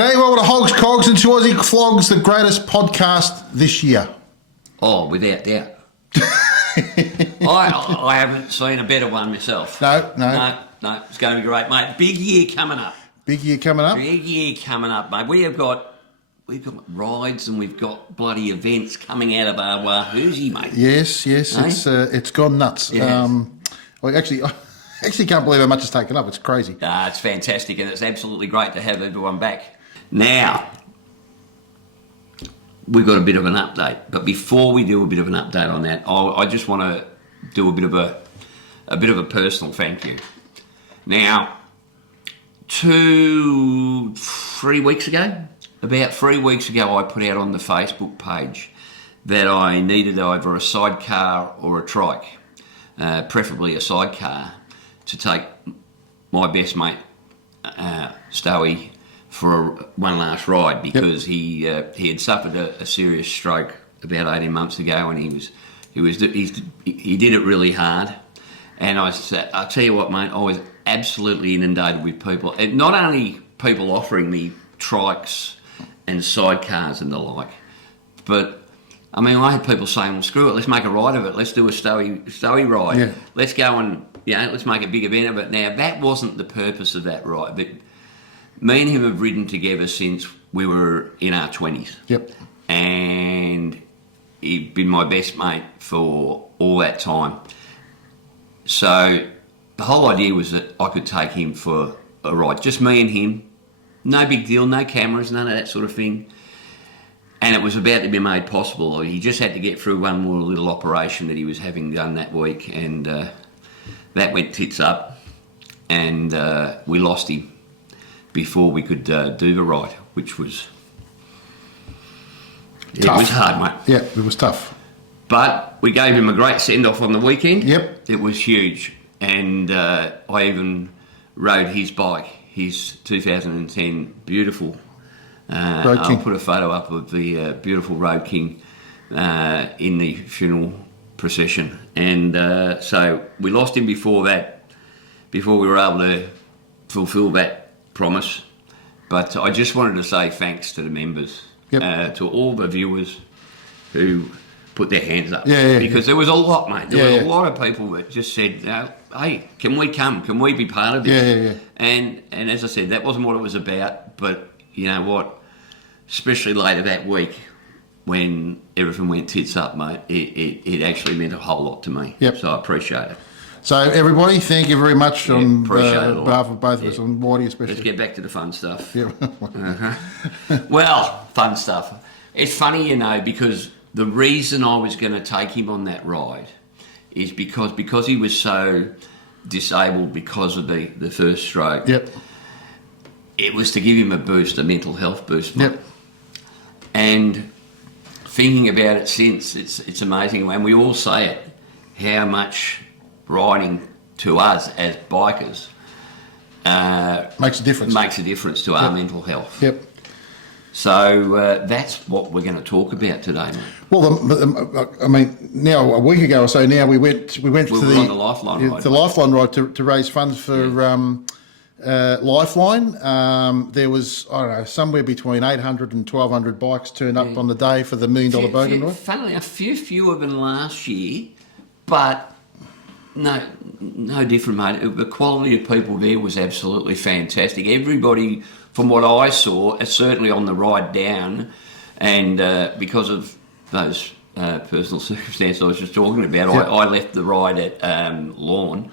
G'day, welcome to Hogs, Cogs and Aussie Flogs, the greatest podcast this year. Oh, without doubt. I haven't seen a better one myself. No. It's going to be great, mate. Big year coming up. Big year coming up. Big year coming up, mate. We've got rides and we've got bloody events coming out of our wahoozy, mate. Yes, Eh? it's gone nuts. Yes. I actually can't believe how much it's taken up. It's crazy. It's fantastic and it's absolutely great to have everyone back. Now, we've got a bit of an update, but before we do a bit of an update on that, I just want to do a bit of a personal thank you. Now, about 3 weeks ago, I put out on the Facebook page that I needed either a sidecar or a trike, preferably a sidecar, to take my best mate, Stowie, for one last ride because he had suffered a serious stroke about 18 months ago, and he did it really hard. And I'll tell you what, mate, I was absolutely inundated with people, and not only people offering me trikes and sidecars and the like, but I mean, I had people saying, well, screw it, let's make a ride of it, let's do a Stowie ride, yeah. Let's go and let's make a big event of it. Now, that wasn't the purpose of that ride, but me and him have ridden together since we were in our 20s. Yep. And he'd been my best mate for all that time. So the whole idea was that I could take him for a ride, just me and him. No big deal, no cameras, none of that sort of thing. And it was about to be made possible. He just had to get through one more little operation that he was having done that week, and that went tits up, and we lost him before we could do the ride, which was tough. It was hard, mate. Yeah, it was tough. But we gave him a great send-off on the weekend. Yep. It was huge. And I even rode his bike, his 2010 beautiful. Road King. I'll put a photo up of the beautiful Road King in the funeral procession. And so we lost him before we were able to fulfil that promise. But I just wanted to say thanks to the members, to all the viewers who put their hands up. Because there was a lot, mate. There were a lot of people that just said, hey, can we come? Can we be part of this? And as I said, that wasn't what it was about. But you know what? Especially later that week when everything went tits up, mate, it actually meant a whole lot to me. Yep. So I appreciate it. So everybody, thank you very much on behalf of both of us, on Whitey especially. Let's get back to the fun stuff. Yeah. Well, fun stuff. It's funny, you know, because the reason I was going to take him on that ride is because he was so disabled because of the first stroke. Yep. It was to give him a boost, a mental health boost. Yep. And thinking about it since, it's amazing. And we all say it, how much riding to us as bikers makes a difference. Makes a difference to our mental health. Yep. So that's what we're going to talk about today, mate. Well, I mean, now a week ago or so, now we went to on the Lifeline Ride. The Lifeline Ride to raise funds for Lifeline. There was, I don't know, somewhere between 800 and 1,200 bikes turned up on the day for the Million Dollar Bogan Ride. Funnily, a few fewer than last year, but no different, mate. The quality of people there was absolutely fantastic. Everybody, from what I saw, certainly on the ride down, and because of those personal circumstances I was just talking about, I left the ride at Lawn,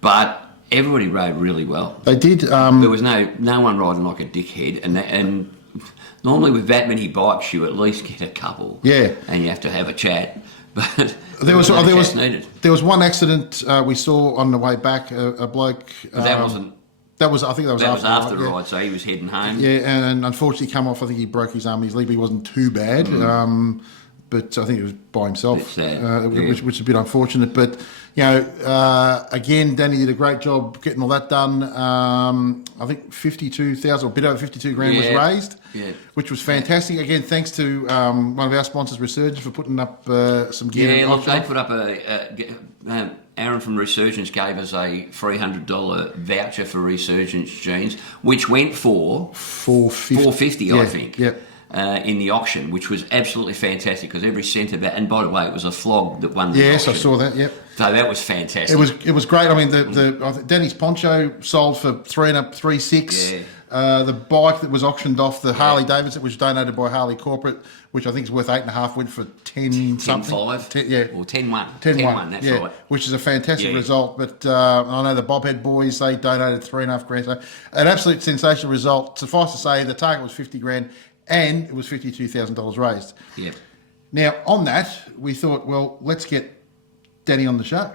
but everybody rode really well. They did. There was no one riding like a dickhead, and normally with that many bikes, you at least get a couple. Yeah. And you have to have a chat. But there was needed. There was one accident we saw on the way back. A bloke. That wasn't. That was. I think that was after the ride. So he was heading home. Yeah, and unfortunately, come off. I think he broke his arm. His leg, but he wasn't too bad. But I think it was by himself, which is a bit unfortunate. But you know, again, Danny did a great job getting all that done. I think 52,000, or a bit over 52 grand was raised, which was fantastic. Again, thanks to one of our sponsors, RESURGENCE, for putting up some gear. Yeah, look, they put up Aaron from Resurgence gave us a $300 voucher for Resurgence jeans, which went for $450, I think. Yep. In the auction, which was absolutely fantastic because every cent of that, and by the way, it was a Flog that won the auction. Yes, I saw that. Yep. So that was fantastic. It was great. I mean, the Danny's poncho sold for $3,600. Yeah. The bike that was auctioned off, the Harley Davidson, which was donated by Harley Corporate, which I think is worth $8.5, went for 10 something. 10.5. Yeah. Or 10.1. 10.1. That's yeah, right. Which is a fantastic result. But I know the Bobhead boys, they donated $3.5. So an absolute sensational result. Suffice to say, the target was $50,000. And it was $52,000 raised. Yeah. Now, on that, we thought, well, let's get Danny on the show.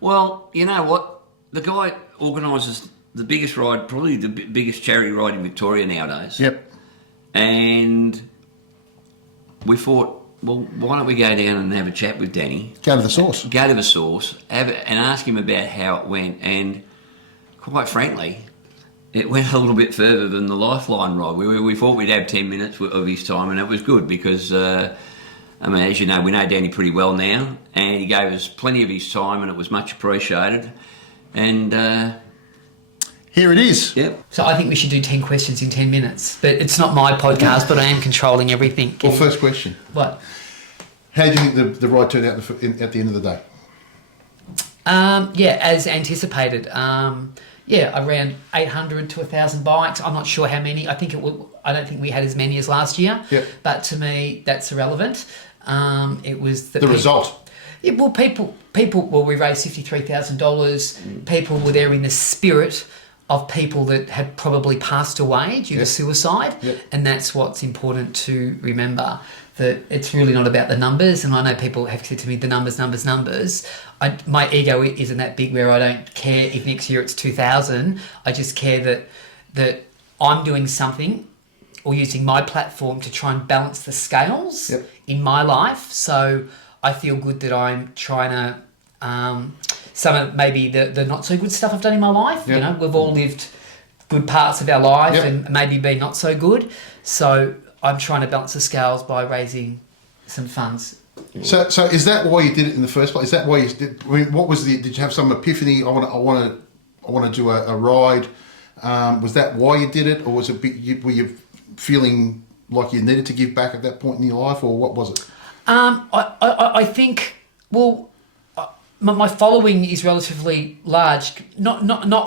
Well, you know what? The guy organises the biggest ride, probably the biggest charity ride in Victoria nowadays. Yep. And we thought, well, why don't we go down and have a chat with Danny? Go to the source. Go to the source and ask him about how it went. And quite frankly, it went a little bit further than the Lifeline ride. We thought we'd have 10 minutes of his time, and it was good because, I mean, as you know, we know Danny pretty well now, and he gave us plenty of his time, and it was much appreciated. And here it is. Yep. So I think we should do 10 questions in 10 minutes. But it's not my podcast, but I am controlling everything. Well, first question. What? How do you think the ride turned out at the end of the day? Yeah, as anticipated. Around 800 to 1,000 bikes. I'm not sure how many. I don't think we had as many as last year. Yep. But to me, that's irrelevant. It was the result. Yeah, well, people. Well, we raised $53,000. People were there in the spirit of people that had probably passed away due to suicide, and that's what's important to remember. That it's really not about the numbers, and I know people have said to me, the numbers. My ego isn't that big where I don't care if next year it's 2,000. I just care that I'm doing something or using my platform to try and balance the scales in my life. So I feel good that I'm trying to, some of maybe the not so good stuff I've done in my life. You know, we've all lived good parts of our life and maybe been not so good. So I'm trying to balance the scales by raising some funds. So is that why you did it in the first place? Is that why you did? I mean, what was did you have some epiphany? I want to do a ride. Was that why you did it, or was it? Were you feeling like you needed to give back at that point in your life, or what was it? I think my following is relatively large, not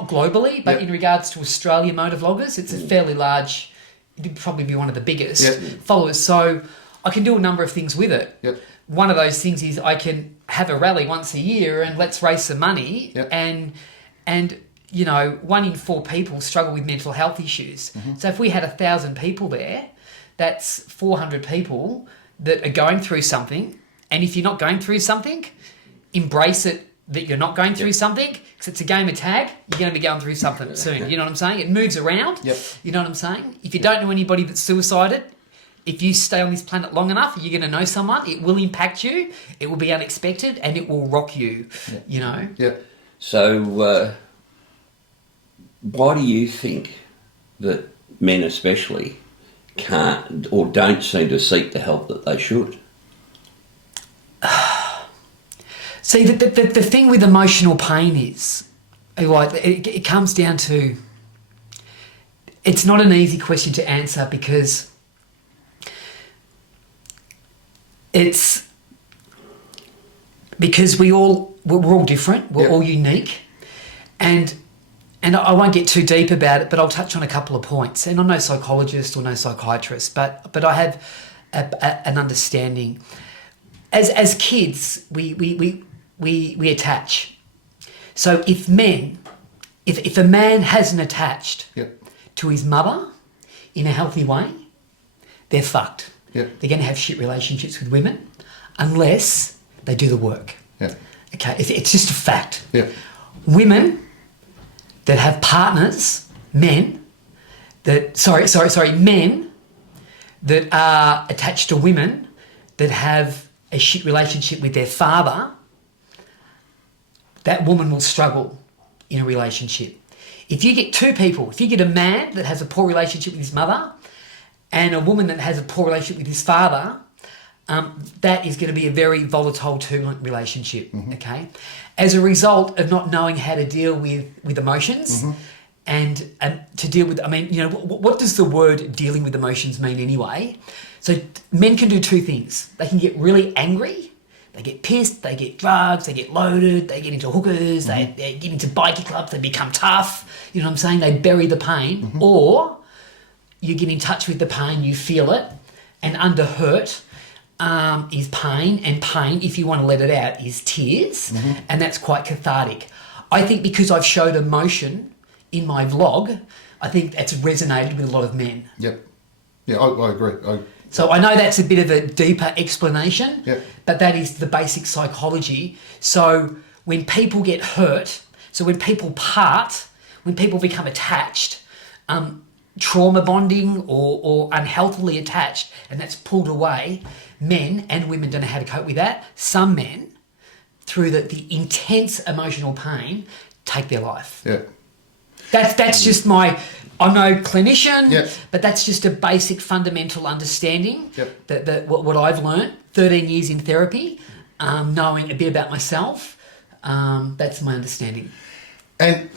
globally, but in regards to Australian motor vloggers, it's a fairly large. It'd probably be one of the biggest followers. So I can do a number of things with it. Yep. One of those things is I can have a rally once a year and let's raise some money. Yep. And you know, 1 in 4 people struggle with mental health issues. Mm-hmm. So if we had 1,000 people there, that's 400 people that are going through something. And if you're not going through something, embrace it that you're not going through something, because it's a game of tag. You're going to be going through something soon. You know what I'm saying? It moves around. Yep. You know what I'm saying? If you don't know anybody that's suicided, if you stay on this planet long enough, you're going to know someone. It will impact you. It will be unexpected, and it will rock you. You know. Yeah. So, why do you think that men, especially, can't or don't seem to seek the help that they should? See, the thing with emotional pain is, like, it comes down to, it's not an easy question to answer because we're all different, we're all unique, and I won't get too deep about it, but I'll touch on a couple of points. And I'm no psychologist or no psychiatrist, but I have an understanding. As kids, we attach. So if a man hasn't attached to his mother in a healthy way, they're fucked. Yep. They're going to have shit relationships with women unless they do the work. Yeah. Okay, it's just a fact. Yeah. Women that have partners, men that are attached to women that have a shit relationship with their father, that woman will struggle in a relationship. If you get two people, if you get a man that has a poor relationship with his mother and a woman that has a poor relationship with his father, that is going to be a very volatile, turbulent relationship, okay? As a result of not knowing how to deal with emotions and to deal with, I mean, you know, what does the word dealing with emotions mean anyway? So men can do two things. They can get really angry, they get pissed, they get drugs, they get loaded, they get into hookers, they get into bikie clubs, they become tough, you know what I'm saying? They bury the pain, or you get in touch with the pain, you feel it, and under hurt is pain, and pain, if you want to let it out, is tears, and that's quite cathartic. I think because I've showed emotion in my vlog, I think that's resonated with a lot of men. Yep. Yeah, I agree. So I know that's a bit of a deeper explanation, Yep. but that is the basic psychology. So when people get hurt, so when people part, when people become attached, trauma bonding or unhealthily attached, and that's pulled away, men and women don't know how to cope with that. Some men, through the intense emotional pain, take their life. Yeah. That's just my, I'm no clinician, Yep. but that's just a basic fundamental understanding Yep. that what I've learned, 13 years in therapy, knowing a bit about myself, that's my understanding. And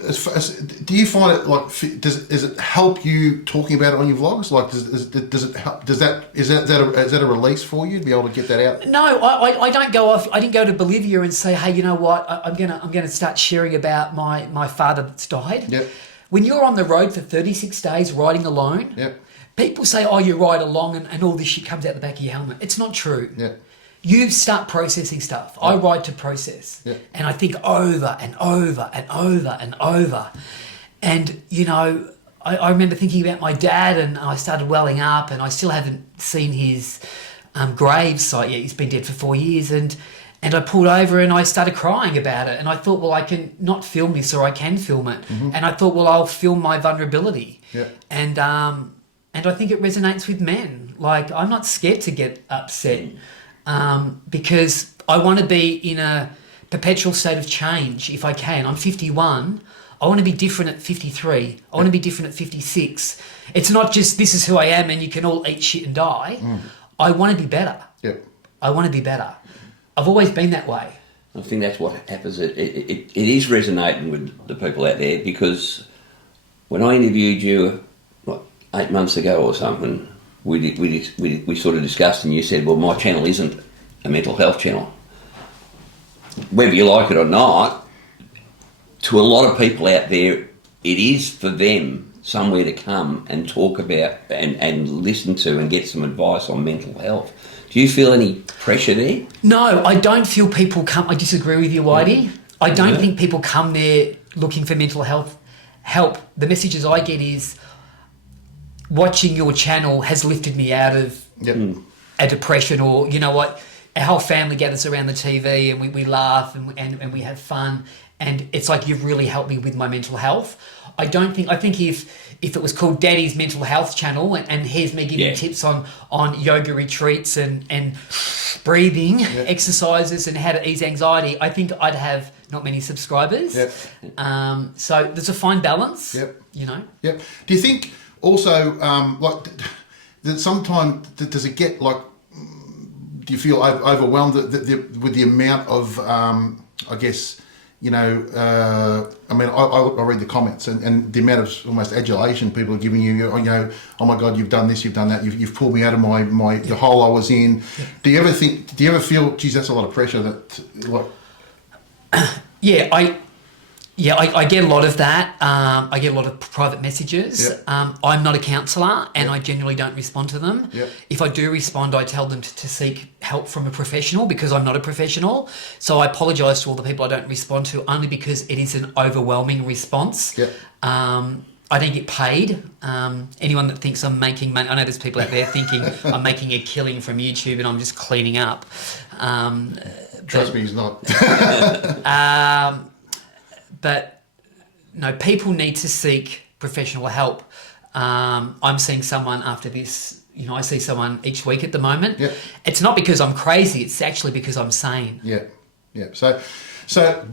do you find it like does it help you talking about it on your vlogs? Like does it help? Is that a release for you to be able to get that out? No, I don't go off. I didn't go to Bolivia and say, hey, you know what? I'm gonna start sharing about my father that's died. Yep. When you're on the road for 36 days riding alone, Yep. people say, oh, you ride along and all this shit comes out the back of your helmet. It's not true. Yeah. You start processing stuff. I ride to process. Yeah. And I think over and over and over and over. And, you know, I remember thinking about my dad, and I started welling up, and I still haven't seen his grave site yet. He's been dead for 4 years. And I pulled over and I started crying about it. And I thought, well, I can not film this, or I can film it. And I thought, well, I'll film my vulnerability. Yeah. And I think it resonates with men. Like, I'm not scared to get upset. Because I want to be in a perpetual state of change if I can. I'm 51. I want to be different at 53. I want to be different at 56. It's not just this is who I am and you can all eat shit and die. I want to be better. Yep. I want to be better. I've always been that way. I think that's what happens. It is resonating with the people out there, because when I interviewed you, what, 8 months ago or something, we sort of discussed, and you said, well, my channel isn't a mental health channel. Whether you like it or not, to a lot of people out there, it is for them somewhere to come and talk about and listen to and get some advice on mental health. Do you feel any pressure there? No, I don't feel people come... I disagree with you, Whitey. I don't think people come there looking for mental health help. The messages I get is, watching your channel has lifted me out of a depression, or, you know what, our whole family gathers around the TV and we laugh and we have fun, and it's like, you've really helped me with my mental health. I think if it was called Daddy's Mental Health Channel and here's me giving tips on yoga retreats and breathing exercises and how to ease anxiety, I think I'd have not many subscribers. So there's a fine balance, you know. Yep. Do you think also, like, that sometimes does it get like? Do you feel overwhelmed with the amount of, I guess, you know, I mean, I read the comments and the amount of almost adulation people are giving you. You know, oh my God, you've done this, you've done that, you've pulled me out of the hole I was in. Do you ever feel, geez, that's a lot of pressure that, like? I get a lot of that. I get a lot of private messages. I'm not a counsellor, and I generally don't respond to them. If I do respond, I tell them to seek help from a professional, because I'm not a professional. So I apologise to all the people I don't respond to, only because it is an overwhelming response. I don't get paid. Anyone that thinks I'm making money, I know there's people out there thinking I'm making a killing from YouTube and I'm just cleaning up. Trust me, he's not. But no, people need to seek professional help. I'm seeing someone after this. You know, I see someone each week at the moment. It's not because I'm crazy. It's actually because I'm sane. So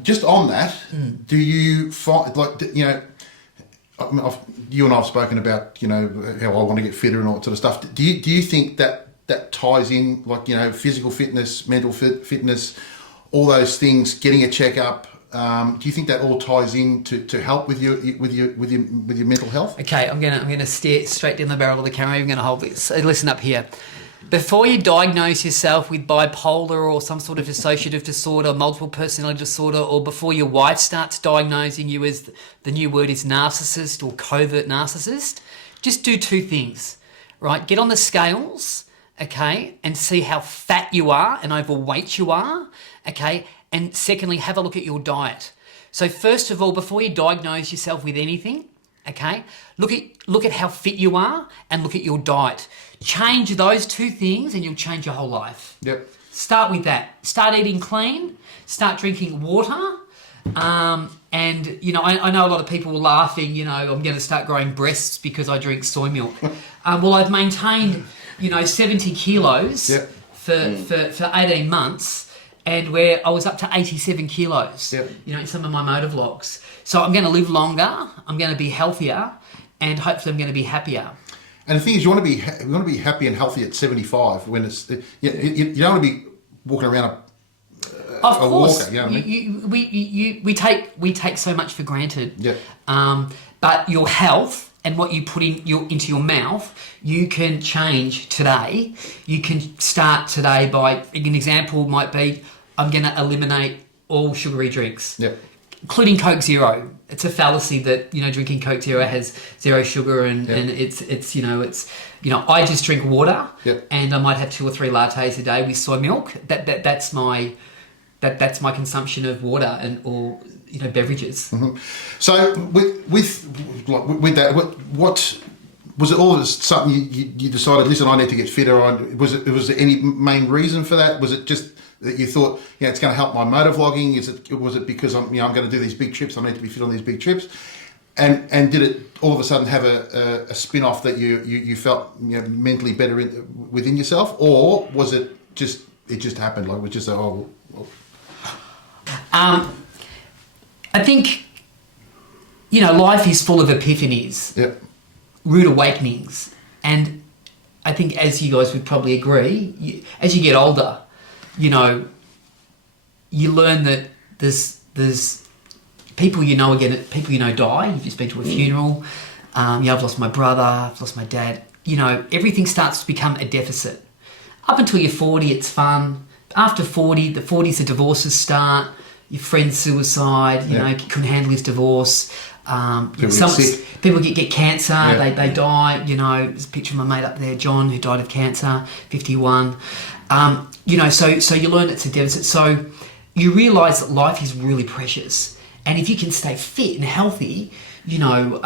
just on that, do you find, like, you know, I mean, you and I have spoken about, you know, how I want to get fitter and all that sort of stuff. Do you think that that ties in, like, you know, physical fitness, mental fitness, all those things, getting a checkup. Do you think that all ties in to help with your mental health? Okay, I'm gonna stare straight down the barrel of the camera. I'm gonna hold this. So listen up here. Before you diagnose yourself with bipolar or some sort of dissociative disorder, multiple personality disorder, or before your wife starts diagnosing you as, the new word is narcissist or covert narcissist, just do two things, right? Get on the scales, okay, and see how fat you are and overweight you are, okay? And secondly, have a look at your diet. So first of all, before you diagnose yourself with anything, okay, look at how fit you are and look at your diet. Change those two things and you'll change your whole life. Yep. Start with that. Start eating clean. Start drinking water. And, you know, I know a lot of people were laughing, you know, I'm going to start growing breasts because I drink soy milk. Well, I've maintained, you know, 70 kilos for 18 months. And where I was up to 87 kilos, you know, in some of my motor vlogs. So I'm going to live longer, I'm going to be healthier, and hopefully I'm going to be happier. And the thing is, you want to be happy and healthy at 75 when it's you don't want to be walking around of course, walker. You know what I mean? we take so much for granted. Yeah. But your health and what you put into your mouth, you can change today. You can start today by, an example might be, I'm going to eliminate all sugary drinks, including Coke Zero. It's a fallacy that, you know, drinking Coke Zero has zero sugar and it's you know, I just drink water and I might have 2 or 3 lattes a day with soy milk. That's my consumption of water or you know, beverages. Mm-hmm. So with that, what was it? All of something you decided? Listen, I need to get fitter. Was there any main reason for that? Was it just that you thought, yeah, it's going to help my motor vlogging? Was it because I'm going to do these big trips? I need to be fit on these big trips. And did it all of a sudden have a spin off that you felt, you know, mentally better within yourself, or was it just happened? Like it was just I think, you know, life is full of epiphanies, rude awakenings, and I think, as you guys would probably agree, as you get older, you know, you learn that there's people you know die. You've just been to a funeral. You know, I've lost my brother. I've lost my dad. You know, everything starts to become a deficit. Up until you're 40, it's fun. After 40, the 40s, the divorces start. Your friend's suicide, you know, couldn't handle his divorce. People get cancer, they die. You know, there's a picture of my mate up there, John, who died of cancer, 51. You know, so you learn it's a deficit. So you realise that life is really precious. And if you can stay fit and healthy, you know,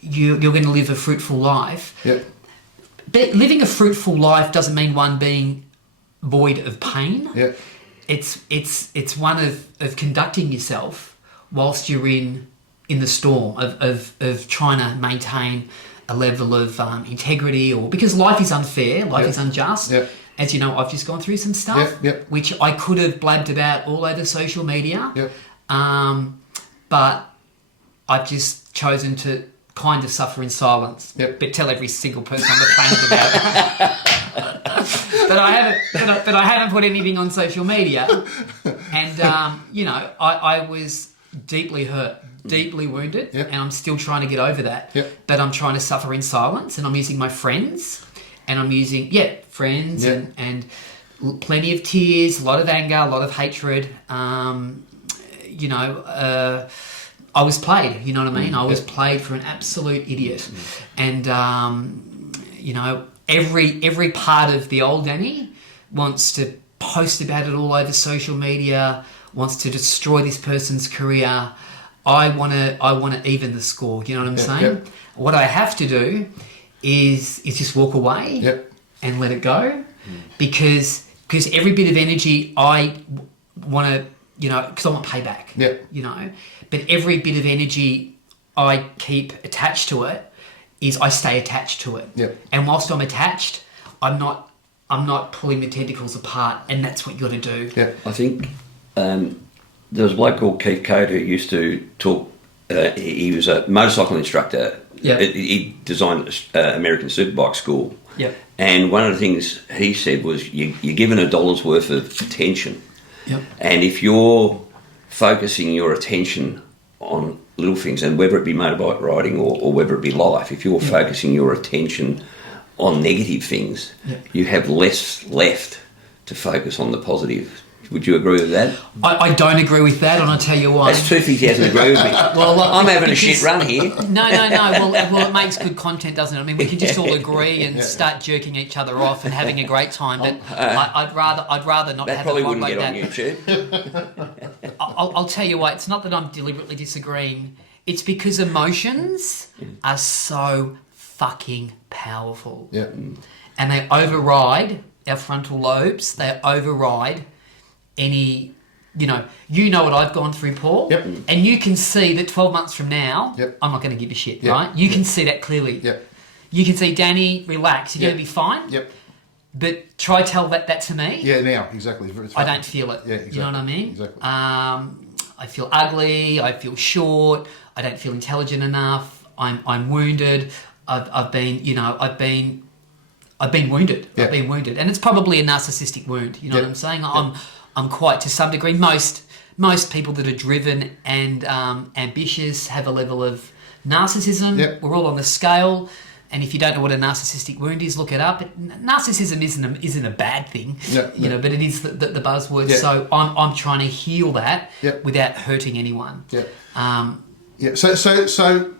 you're going to live a fruitful life. But living a fruitful life doesn't mean one being void of pain. It's one of conducting yourself whilst you're in the storm of trying to maintain a level of integrity, or because life is unfair, life is unjust. As you know, I've just gone through some stuff which I could have blabbed about all over social media, but I've just chosen to kind of suffer in silence, but tell every single person on the planet about it. but I haven't put anything on social media, and you know, I was deeply hurt, deeply wounded, and I'm still trying to get over that. But I'm trying to suffer in silence, and I'm using my friends, and I'm using friends and plenty of tears, a lot of anger, a lot of hatred. You know. I was played, you know what I mean? I was played for an absolute idiot. And, you know, every part of the old Danny wants to post about it all over social media, wants to destroy this person's career. I want to even the score, you know what I'm saying? What I have to do is just walk away and let it go, because every bit of energy I want to, you know, because I want payback, you know, but every bit of energy I keep attached to it is I stay attached to it. And whilst I'm attached, I'm not pulling the tentacles apart, and that's what you got to do. I think there was a bloke called Keith Code who used to talk. He was a motorcycle instructor Yep. He designed American Superbike School. Yep. And one of the things he said was you're given $1 worth of attention. Yep. And if you're focusing your attention on little things, and whether it be motorbike riding or whether it be life, if you're focusing your attention on negative things, you have less left to focus on the positive. Would you agree with that? I don't agree with that, and I'll tell you why. That's two things he hasn't agreed with me. Well, I'm having a shit run here. No. Well, it makes good content, doesn't it? I mean, we can just all agree and start jerking each other off and having a great time. But I'd rather not that have probably it wouldn't like get that. on YouTube. I'll tell you why. It's not that I'm deliberately disagreeing. It's because emotions are so fucking powerful. Yeah. And they override our frontal lobes. They override any, you know what I've gone through, Paul. Yep. And you can see that 12 months from now, I'm not going to give a shit, right? You can see that clearly. Yep. You can see, Danny, relax. You're going to be fine. Yep. But try tell that to me. Yeah, now, exactly. I don't feel it. Yeah, exactly. You know what I mean? Exactly. I feel ugly. I feel short. I don't feel intelligent enough. I'm wounded. I've been wounded. Yeah. I've been wounded, and it's probably a narcissistic wound. You know what I'm saying? I'm quite, to some degree. Most people that are driven and ambitious have a level of narcissism. Yep. We're all on the scale. And if you don't know what a narcissistic wound is, look it up. Narcissism isn't a bad thing, but it is the buzzword. Yeah. So I'm trying to heal that without hurting anyone. Yeah. So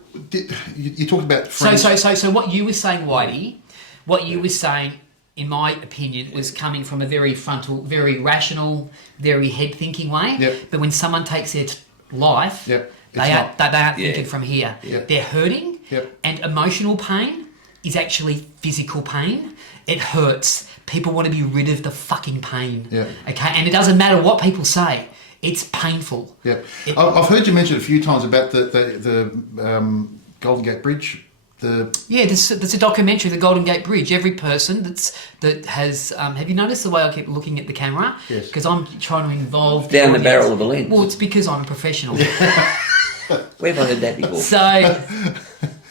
you talked about friends. So what you were saying, Whitey, in my opinion, was coming from a very frontal, very rational, very head thinking way. Yep. But when someone takes their life, they aren't thinking from here. Yep. They're hurting, and emotional pain is actually physical pain. It hurts. People want to be rid of the fucking pain. Yeah. Okay, and it doesn't matter what people say. It's painful. Yeah. I've heard you mention a few times about the Golden Gate Bridge. There's a documentary, the Golden Gate Bridge. Every person that has have you noticed the way I keep looking at the camera? Yes. Because I'm trying to involve Down the barrel of a lens. Well, it's because I'm a professional. Where have I heard that before?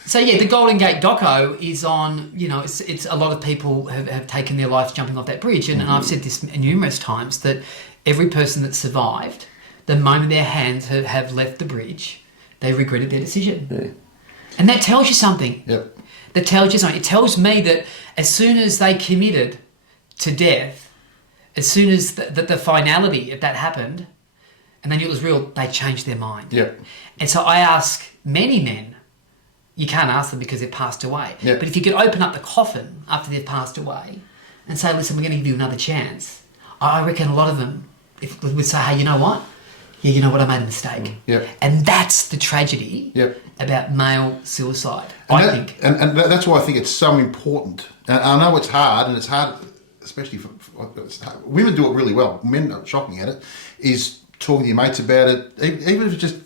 So yeah, the Golden Gate doco is on. It's a lot of people have taken their life jumping off that bridge, and I've said this numerous times that every person that survived, the moment their hands have left the bridge, they regretted their decision. Yeah. And that tells you something. Yep. That tells you something. It tells me that as soon as they committed to death, as soon as the finality of that happened, and they knew it was real, they changed their mind. Yep. And so I ask many men, you can't ask them because they've passed away, yep. but if you could open up the coffin after they've passed away and say, listen, we're going to give you another chance, I reckon a lot of them would say, hey, you know what? Yeah, you know what? I made a mistake. Yep. And that's the tragedy about male suicide, I think. And that's why I think it's so important. And I know it's hard, and it's hard, especially for women do it really well. Men are shocking at it, is talking to your mates about it, even if it's just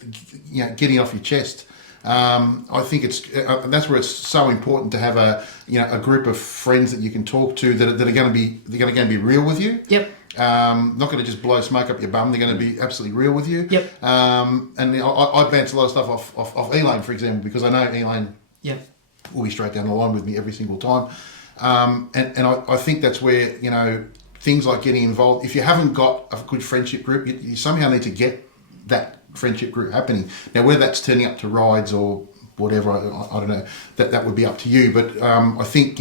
getting it off your chest. I think that's where it's so important to have a group of friends that you can talk to that are going to be real with you. Yep. Not going to just blow smoke up your bum. They're going to be absolutely real with you. Yep. And I bounce a lot of stuff off Elaine, for example, because I know Elaine will be straight down the line with me every single time. And I think that's where, things like getting involved, if you haven't got a good friendship group, you somehow need to get that friendship group happening. Now, whether that's turning up to rides or whatever, I don't know, that would be up to you. But I think,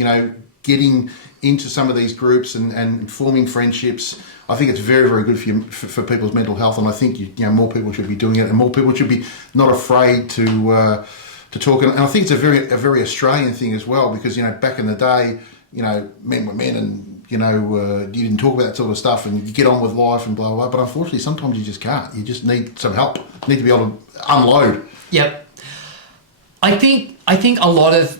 getting into some of these groups and forming friendships, I think it's very, very good for people's mental health. And I think, more people should be doing it, and more people should be not afraid to talk. And I think it's a very Australian thing as well, because, back in the day, men were men, and you didn't talk about that sort of stuff, and you get on with life and blah, blah, blah. But unfortunately, sometimes you just can't. You just need some help. You need to be able to unload. Yep. I think a lot of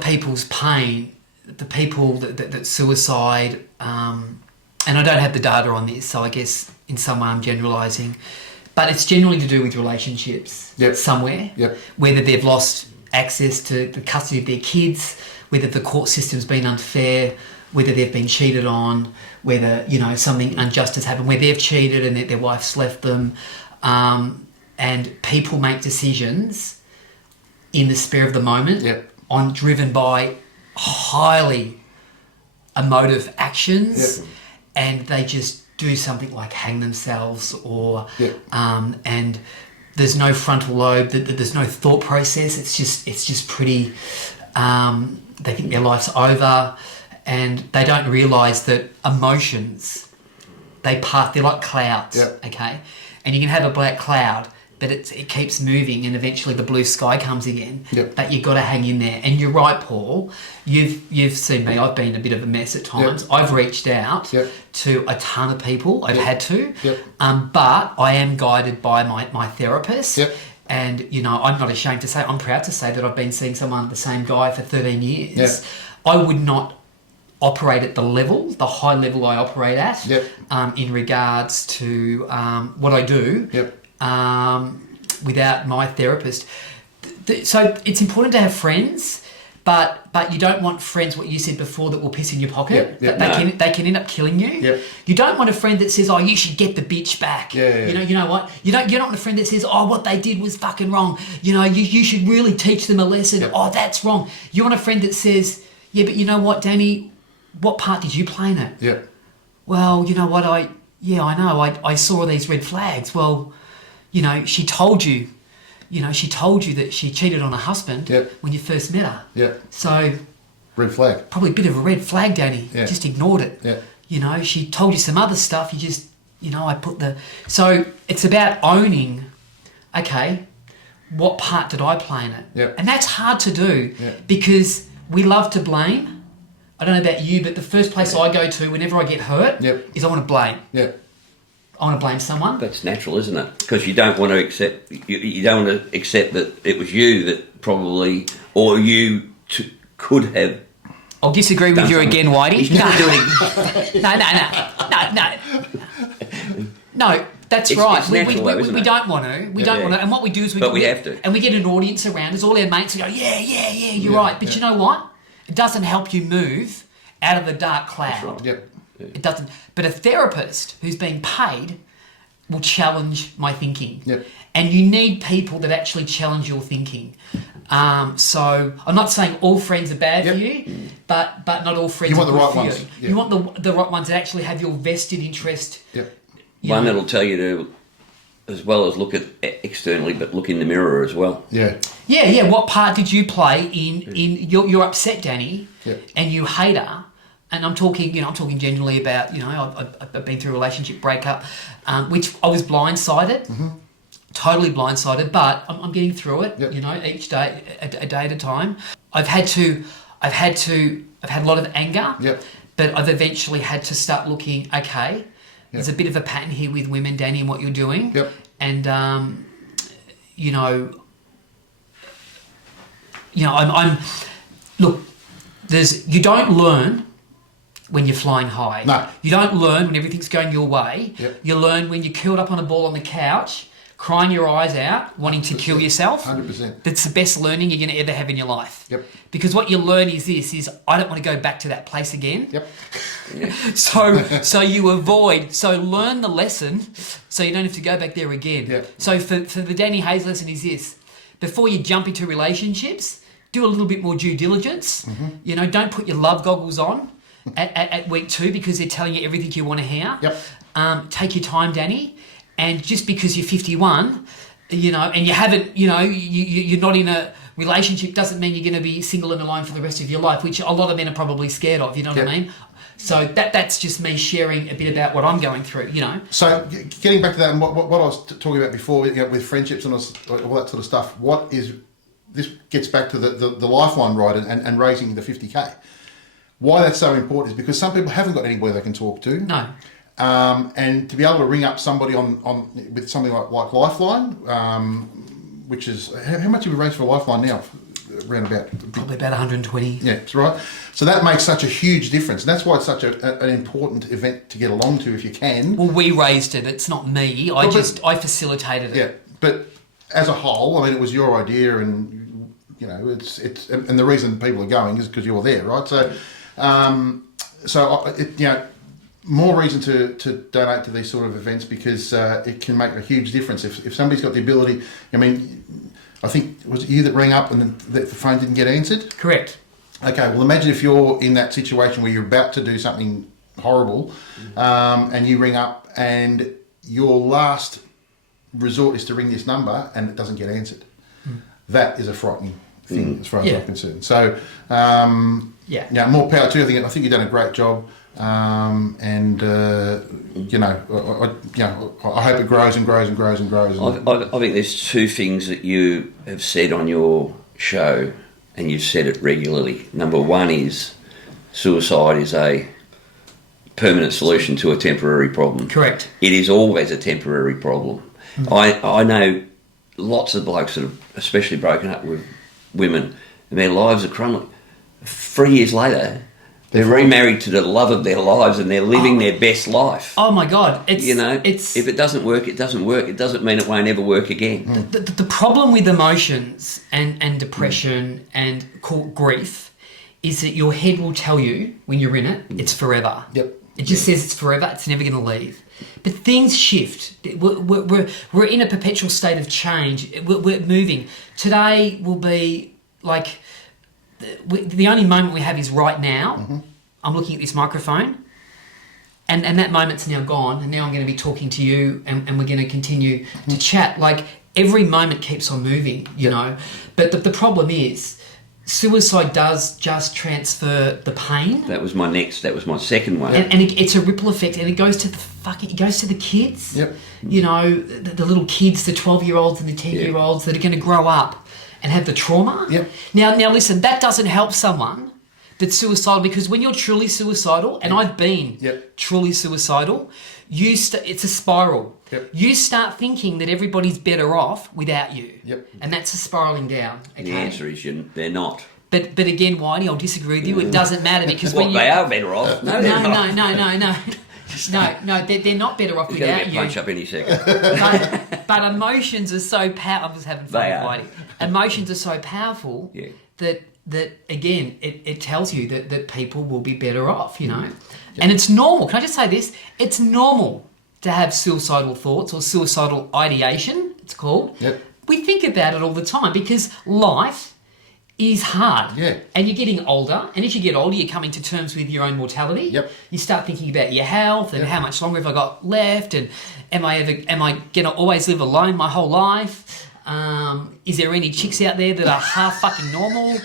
people's pain, the people that suicide, and I don't have the data on this, so I guess in some way I'm generalising, but it's generally to do with relationships somewhere, whether they've lost access to the custody of their kids, whether the court system's been unfair, whether they've been cheated on, whether, something unjust has happened, where they've cheated and their wife's left them, and people make decisions in the spur of the moment. Yep. I'm driven by highly emotive actions, Yep. and they just do something like hang themselves, or Yep. and there's no frontal lobe, there's no thought process. It's just pretty. They think their life's over, and they don't realise that emotions, they're like clouds. Yep. Okay, and you can have a black cloud, but it keeps moving, and eventually the blue sky comes again. Yep. But you've got to hang in there. And you're right, Paul. You've seen me. I've been a bit of a mess at times. Yep. I've reached out Yep. to a ton of people. I've had to. Yep. But I am guided by my therapist. Yep. And, you know, I'm not ashamed to say, I'm proud to say that I've been seeing the same guy for 13 years. Yep. I would not operate at the high level I operate at, Yep. in regards to what I do. Yep. Without my therapist. So it's important to have friends, but you don't want friends, what you said before, that will piss in your pocket. Yep, yep. They can end up killing you. Yep. You don't want a friend that says, oh, you should get the bitch back. Yeah. You know what? You don't want a friend that says, oh, what they did was fucking wrong. You know, you should really teach them a lesson. Yep. Oh, that's wrong. You want a friend that says, yeah, but you know what, Danny, what part did you play in it? Yep. Well, you know what, I know, I saw these red flags. Well, you know, she told you that she cheated on her husband. Yep. When you first met her. Yep. So Red flag. probably a bit of a red flag, Danny. Yeah. Just ignored it. Yeah. You know, she told you some other stuff. You just, you know, so it's about owning, okay, what part did I play in it? Yep. And that's hard to do, Yeah. because we love to blame. I don't know about you, but the first place I go to whenever I get hurt Yep. is I want to blame. Yeah. I want to blame someone. That's natural, isn't it? Because you don't want to accept. You don't want to accept that it was you that probably, or you could have. I'll disagree with you something. again, Whitey. He's never doing. No, that's It's- right. it's natural though, isn't we it? don't want to. We don't Yeah. want to. And what we do is But we have to. And we get an audience around us, all our mates, and go, yeah, you're Yeah, right. But yeah. you know what? It doesn't help you move out of the dark cloud. That's right. Yep. It doesn't. But a therapist who's being paid will challenge my thinking. Yep. And you need people that actually challenge your thinking. So I'm not saying all friends are bad for Yep. you, but not all friends You want are the good right for ones. you. Yeah. You want the right ones that actually have your vested interest. Yep. you One know. that'll tell you to, as well as look at externally, but look in the mirror as well. Yeah. Yeah. What part did you play in you're upset, Danny, Yep. and you hate her? And I'm talking generally about, you know, I've been through a relationship breakup, which I was blindsided, totally blindsided, but I'm getting through it. Yep. You know, each day, a day at a time. I've had a lot of anger, Yep. but I've eventually had to start looking. Okay, there's a bit of a pattern here with women, Danny, and what you're doing. Yep. And you know, I'm look. You don't learn when you're flying high. No. You don't learn when everything's going your way. Yep. You learn when you're curled up on a ball on the couch, crying your eyes out, wanting to kill yourself. 100%. That's the best learning you're going to ever have in your life. Yep. Because what you learn is I don't want to go back to that place again. Yep. So you avoid. So learn the lesson, so you don't have to go back there again. Yep. So for the Danny Hayes lesson is this: before you jump into relationships, do a little bit more due diligence. You know, don't put your love goggles on at week 2 because they're telling you everything you want to hear. Yep. Take your time, Danny. And just because you're 51, you know, and you haven't, you know, you're not in a relationship doesn't mean you're going to be single and alone for the rest of your life, which a lot of men are probably scared of. You know what I Yep. mean? So that's just me sharing a bit about what I'm going through. You know. So getting back to that and what I was talking about before, you know, with friendships and all that sort of stuff, this gets back to the Lifeline Ride and raising the 50K. Why that's so important is because some people haven't got anywhere they can talk to. No. And to be able to ring up somebody on with something like Lifeline, which is how much have we raised for Lifeline now? Around about Probably about 120. yeah, that's right. So that makes such a huge difference, and that's why it's such an important event to get along to if you can. Well, we raised it. It's not me. I facilitated it. Yeah, but as a whole, I mean, it was your idea, and you know, it's and the reason people are going is because you're there, right? So, you know, more reason to donate to these sort of events because it can make a huge difference if somebody's got the ability. I mean, I think, was it you that rang up and the phone didn't get answered? Correct. Okay, well, imagine if you're in that situation where you're about to do something horrible, and you ring up and your last resort is to ring this number and it doesn't get answered. That is a frightening thing as far as I'm concerned. So, more power to you. I think you've done a great job. And I hope it grows and grows and grows and grows. I think there's two things that you have said on your show, and you've said it regularly. Number one is suicide is a permanent solution to a temporary problem. Correct. It is always a temporary problem. I know lots of blokes that have especially broken up with women and their lives are crumbling. 3 years later, they're remarried to the love of their lives and they're living their best life. Oh my God. If it doesn't work, it doesn't work. It doesn't mean it won't ever work again. The problem with emotions and depression and grief is that your head will tell you when you're in it, it's forever. Yep. It just says it's forever, it's never going to leave. But things shift. We're in a perpetual state of change. We're moving. Today will be like, the only moment we have is right now. I'm looking at this microphone and that moment's now gone, and now I'm going to be talking to you and we're going to continue to chat. Like, every moment keeps on moving, you know. But the problem is, suicide does just transfer the pain. That was my second one. And it's a ripple effect, and it goes to the kids. Yep. You know, the little kids, the 12-year-olds and the 10-year-olds that are going to grow up and have the trauma. Yep. Now listen, that doesn't help someone that's suicidal, because when you're truly suicidal, and I've been truly suicidal, it's a spiral. Yep. You start thinking that everybody's better off without you. Yep. And that's a spiralling down. Okay? The answer is they're not. But again, Whitey, I'll disagree with you. It doesn't matter, because Well, they are better off. No, they're not. No, they're not better off You're without going to you. get punched up any second. But emotions are so powerful. I'm just having fun with Whitey. Emotions are so powerful that again, it tells you that people will be better off, you know. And it's normal. Can I just say this? It's normal to have suicidal thoughts or suicidal ideation, it's called. Yep. We think about it all the time because life is hard. Yeah. And you're getting older, and as you get older, you're coming to terms with your own mortality. Yep. You start thinking about your health and how much longer have I got left, and am I going to always live alone my whole life? Is there any chicks out there that are half fucking normal?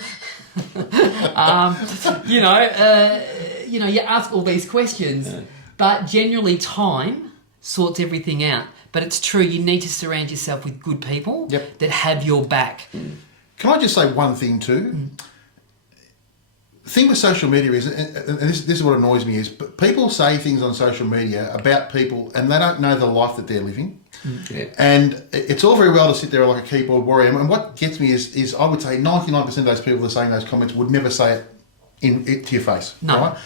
You ask all these questions, but generally time sorts everything out. But it's true, you need to surround yourself with good people that have your back. Can I just say one thing too? The thing with social media is, and this is what annoys me, is people say things on social media about people and they don't know the life that they're living. And it's all very well to sit there like a keyboard warrior. And what gets me is I would say 99% of those people that are saying those comments would never say it to your face. No. Right?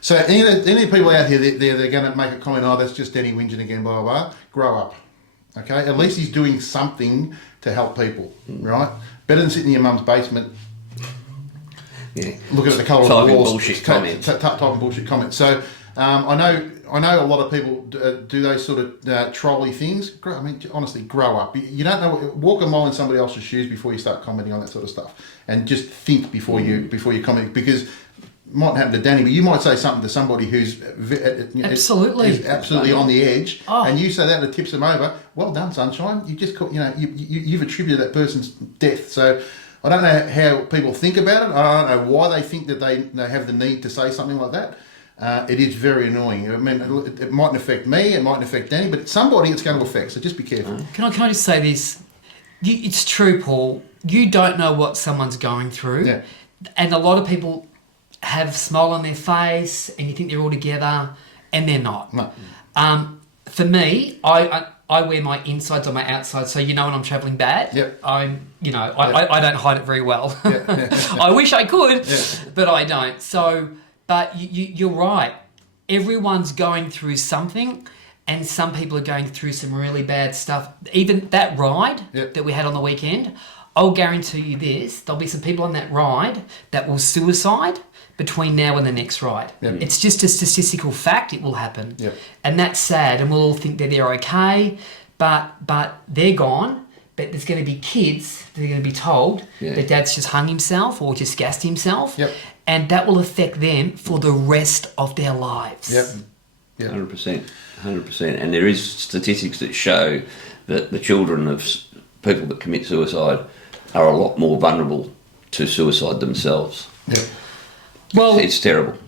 So any of the people out here, they're going to make a comment, oh, that's just Danny whinging again, blah, blah, blah. Grow up. Okay? At least he's doing something to help people, right? Better than sitting in your mum's basement looking at the colour of the walls. Typing bullshit comments. So I know a lot of people do those sort of trolly things. I mean, honestly, grow up. You don't know. Walk a mile in somebody else's shoes before you start commenting on that sort of stuff, and just think before you comment, because it mightn't happen to Danny, but you might say something to somebody who's absolutely on the edge, and you say that and it tips them over. Well done, sunshine. You just you've attributed that person's death. So I don't know how people think about it. I don't know why they think that they have the need to say something like that. It is very annoying. I mean, it mightn't affect me, it mightn't affect Danny, but somebody it's going to affect, so just be careful. Can I just say this? It's true, Paul. You don't know what someone's going through. Yeah. And a lot of people have a smile on their face and you think they're all together, and they're not. No. For me, I wear my insides on my outside, so when I'm travelling bad, I don't hide it very well. I wish I could, but I don't. So... But you're right. Everyone's going through something, and some people are going through some really bad stuff. Even that ride that we had on the weekend, I'll guarantee you this, there'll be some people on that ride that will suicide between now and the next ride. It's just a statistical fact, it will happen. And that's sad, and we'll all think that they're okay, but they're gone But there's going to be kids that are going to be told that dad's just hung himself or just gassed himself. Yep. And that will affect them for the rest of their lives. Yep. 100%. 100%. And there is statistics that show that the children of people that commit suicide are a lot more vulnerable to suicide themselves. Yeah. Well, it's terrible.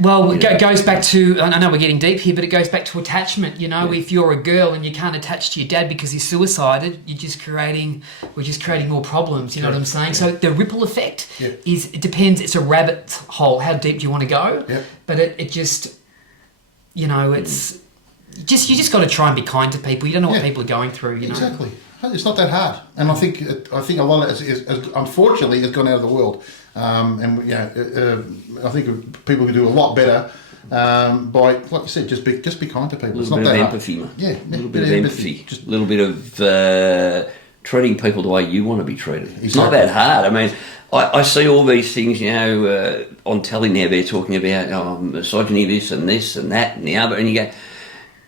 Well, it goes back to, I know we're getting deep here, but it goes back to attachment. You know, if you're a girl and you can't attach to your dad because he's suicided, we're just creating more problems. You know what I'm saying? So the ripple effect it depends. It's a rabbit hole. How deep do you want to go? Yeah. But it just, you know, it's you just got to try and be kind to people. You don't know what people are going through. You know? Exactly. It's not that hard, and I think a lot of it is unfortunately has gone out of the world, and I think people could do a lot better by, like you said, just be kind to people. A little bit of empathy, mate. Yeah, a little bit of empathy. Just a little bit of treating people the way you want to be treated. Exactly. It's not that hard. I mean, I see all these things, you know, on telly now. They're talking about misogyny, this and that and the other, and you go,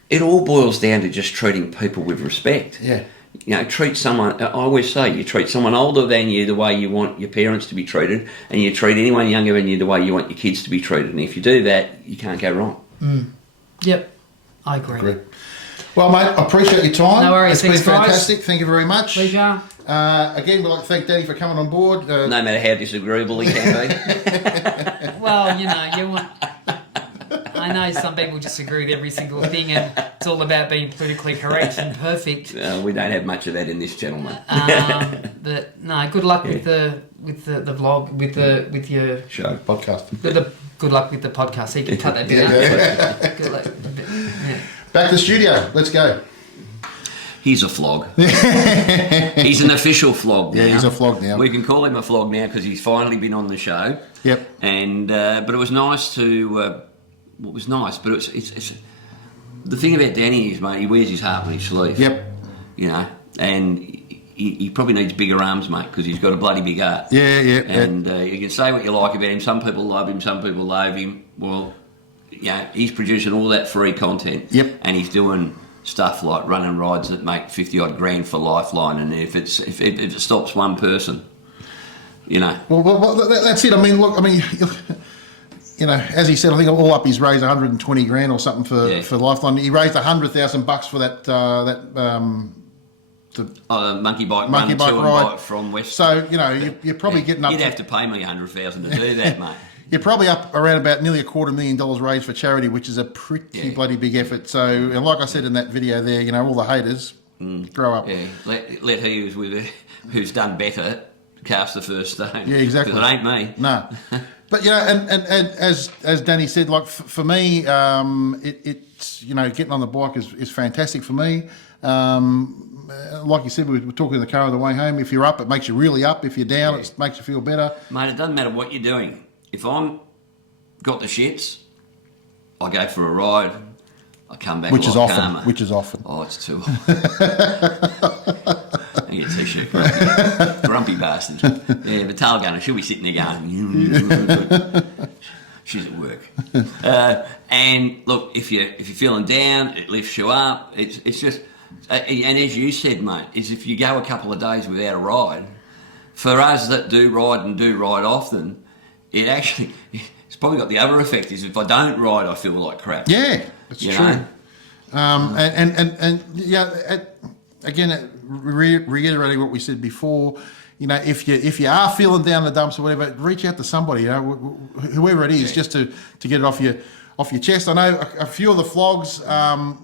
it all boils down to just treating people with respect. Yeah. You know, treat someone, I always say, you treat someone older than you the way you want your parents to be treated, and you treat anyone younger than you the way you want your kids to be treated. And if you do that, you can't go wrong. Mm. Yep, I agree. Well, mate, I appreciate your time. No worries. It's been fantastic. Guys. Thank you very much. Pleasure. Again, we'd like to thank Danny for coming on board. No matter how disagreeable he can be. Well, you know, I know some people disagree with every single thing, and it's all about being politically correct and perfect. We don't have much of that in this channel, mate. But no, good luck with the vlog, with your show podcast. Good luck with the podcast. So you can cut that bit out. Good luck. Back to the studio. Let's go. He's a flog. He's an official flog now. Yeah, he's a flog now. We can call him a flog now because he's finally been on the show. Yep. And but it was nice to. What was nice, but it's the thing about Danny is, mate, he wears his heart on his sleeve. Yep. You know, and he probably needs bigger arms, mate, because he's got a bloody big heart. Yeah. And you can say what you like about him. Some people love him, some people loathe him. Well, yeah, he's producing all that free content. Yep. And he's doing stuff like running rides that make 50 odd grand for Lifeline, and if it stops one person, you know. Well, that's it. I mean, look, you know, as he said, I think all up he's raised 120 grand or something for Lifeline. He raised $100,000 for the monkey bike ride from West. So you know, you're probably getting up. You'd have to pay me $100,000 to do that, mate. You're probably up around about nearly $250,000 raised for charity, which is a pretty bloody big effort. So, and like I said in that video there, you know, all the haters grow up. Yeah, let he who's done better cast the first stone. Yeah, exactly. Because it ain't me. No. But you know, and as Danny said, like for me, it's you know, getting on the bike is fantastic for me. Like you said, we were talking in the car on the way home. If you're up, it makes you really up. If you're down, it makes you feel better. Mate, it doesn't matter what you're doing. If I'm got the shits, I go for a ride. I come back which a is lot often. calmer. Which is often. Oh, it's too often. I get a t-shirt, grumpy bastard. Yeah, the tail gunner, she'll be sitting there going, she's at work. And look, if you're feeling down, it lifts you up. It's just, and as you said, mate, is if you go a couple of days without a ride, for us that do ride often, it's probably got the other effect is if I don't ride, I feel like crap. Yeah, that's true. Know? And yeah, again, reiterating what we said before, you know, if you are feeling down the dumps or whatever, reach out to somebody, you know, whoever it is, just to get it off your chest. I know a few of the flogs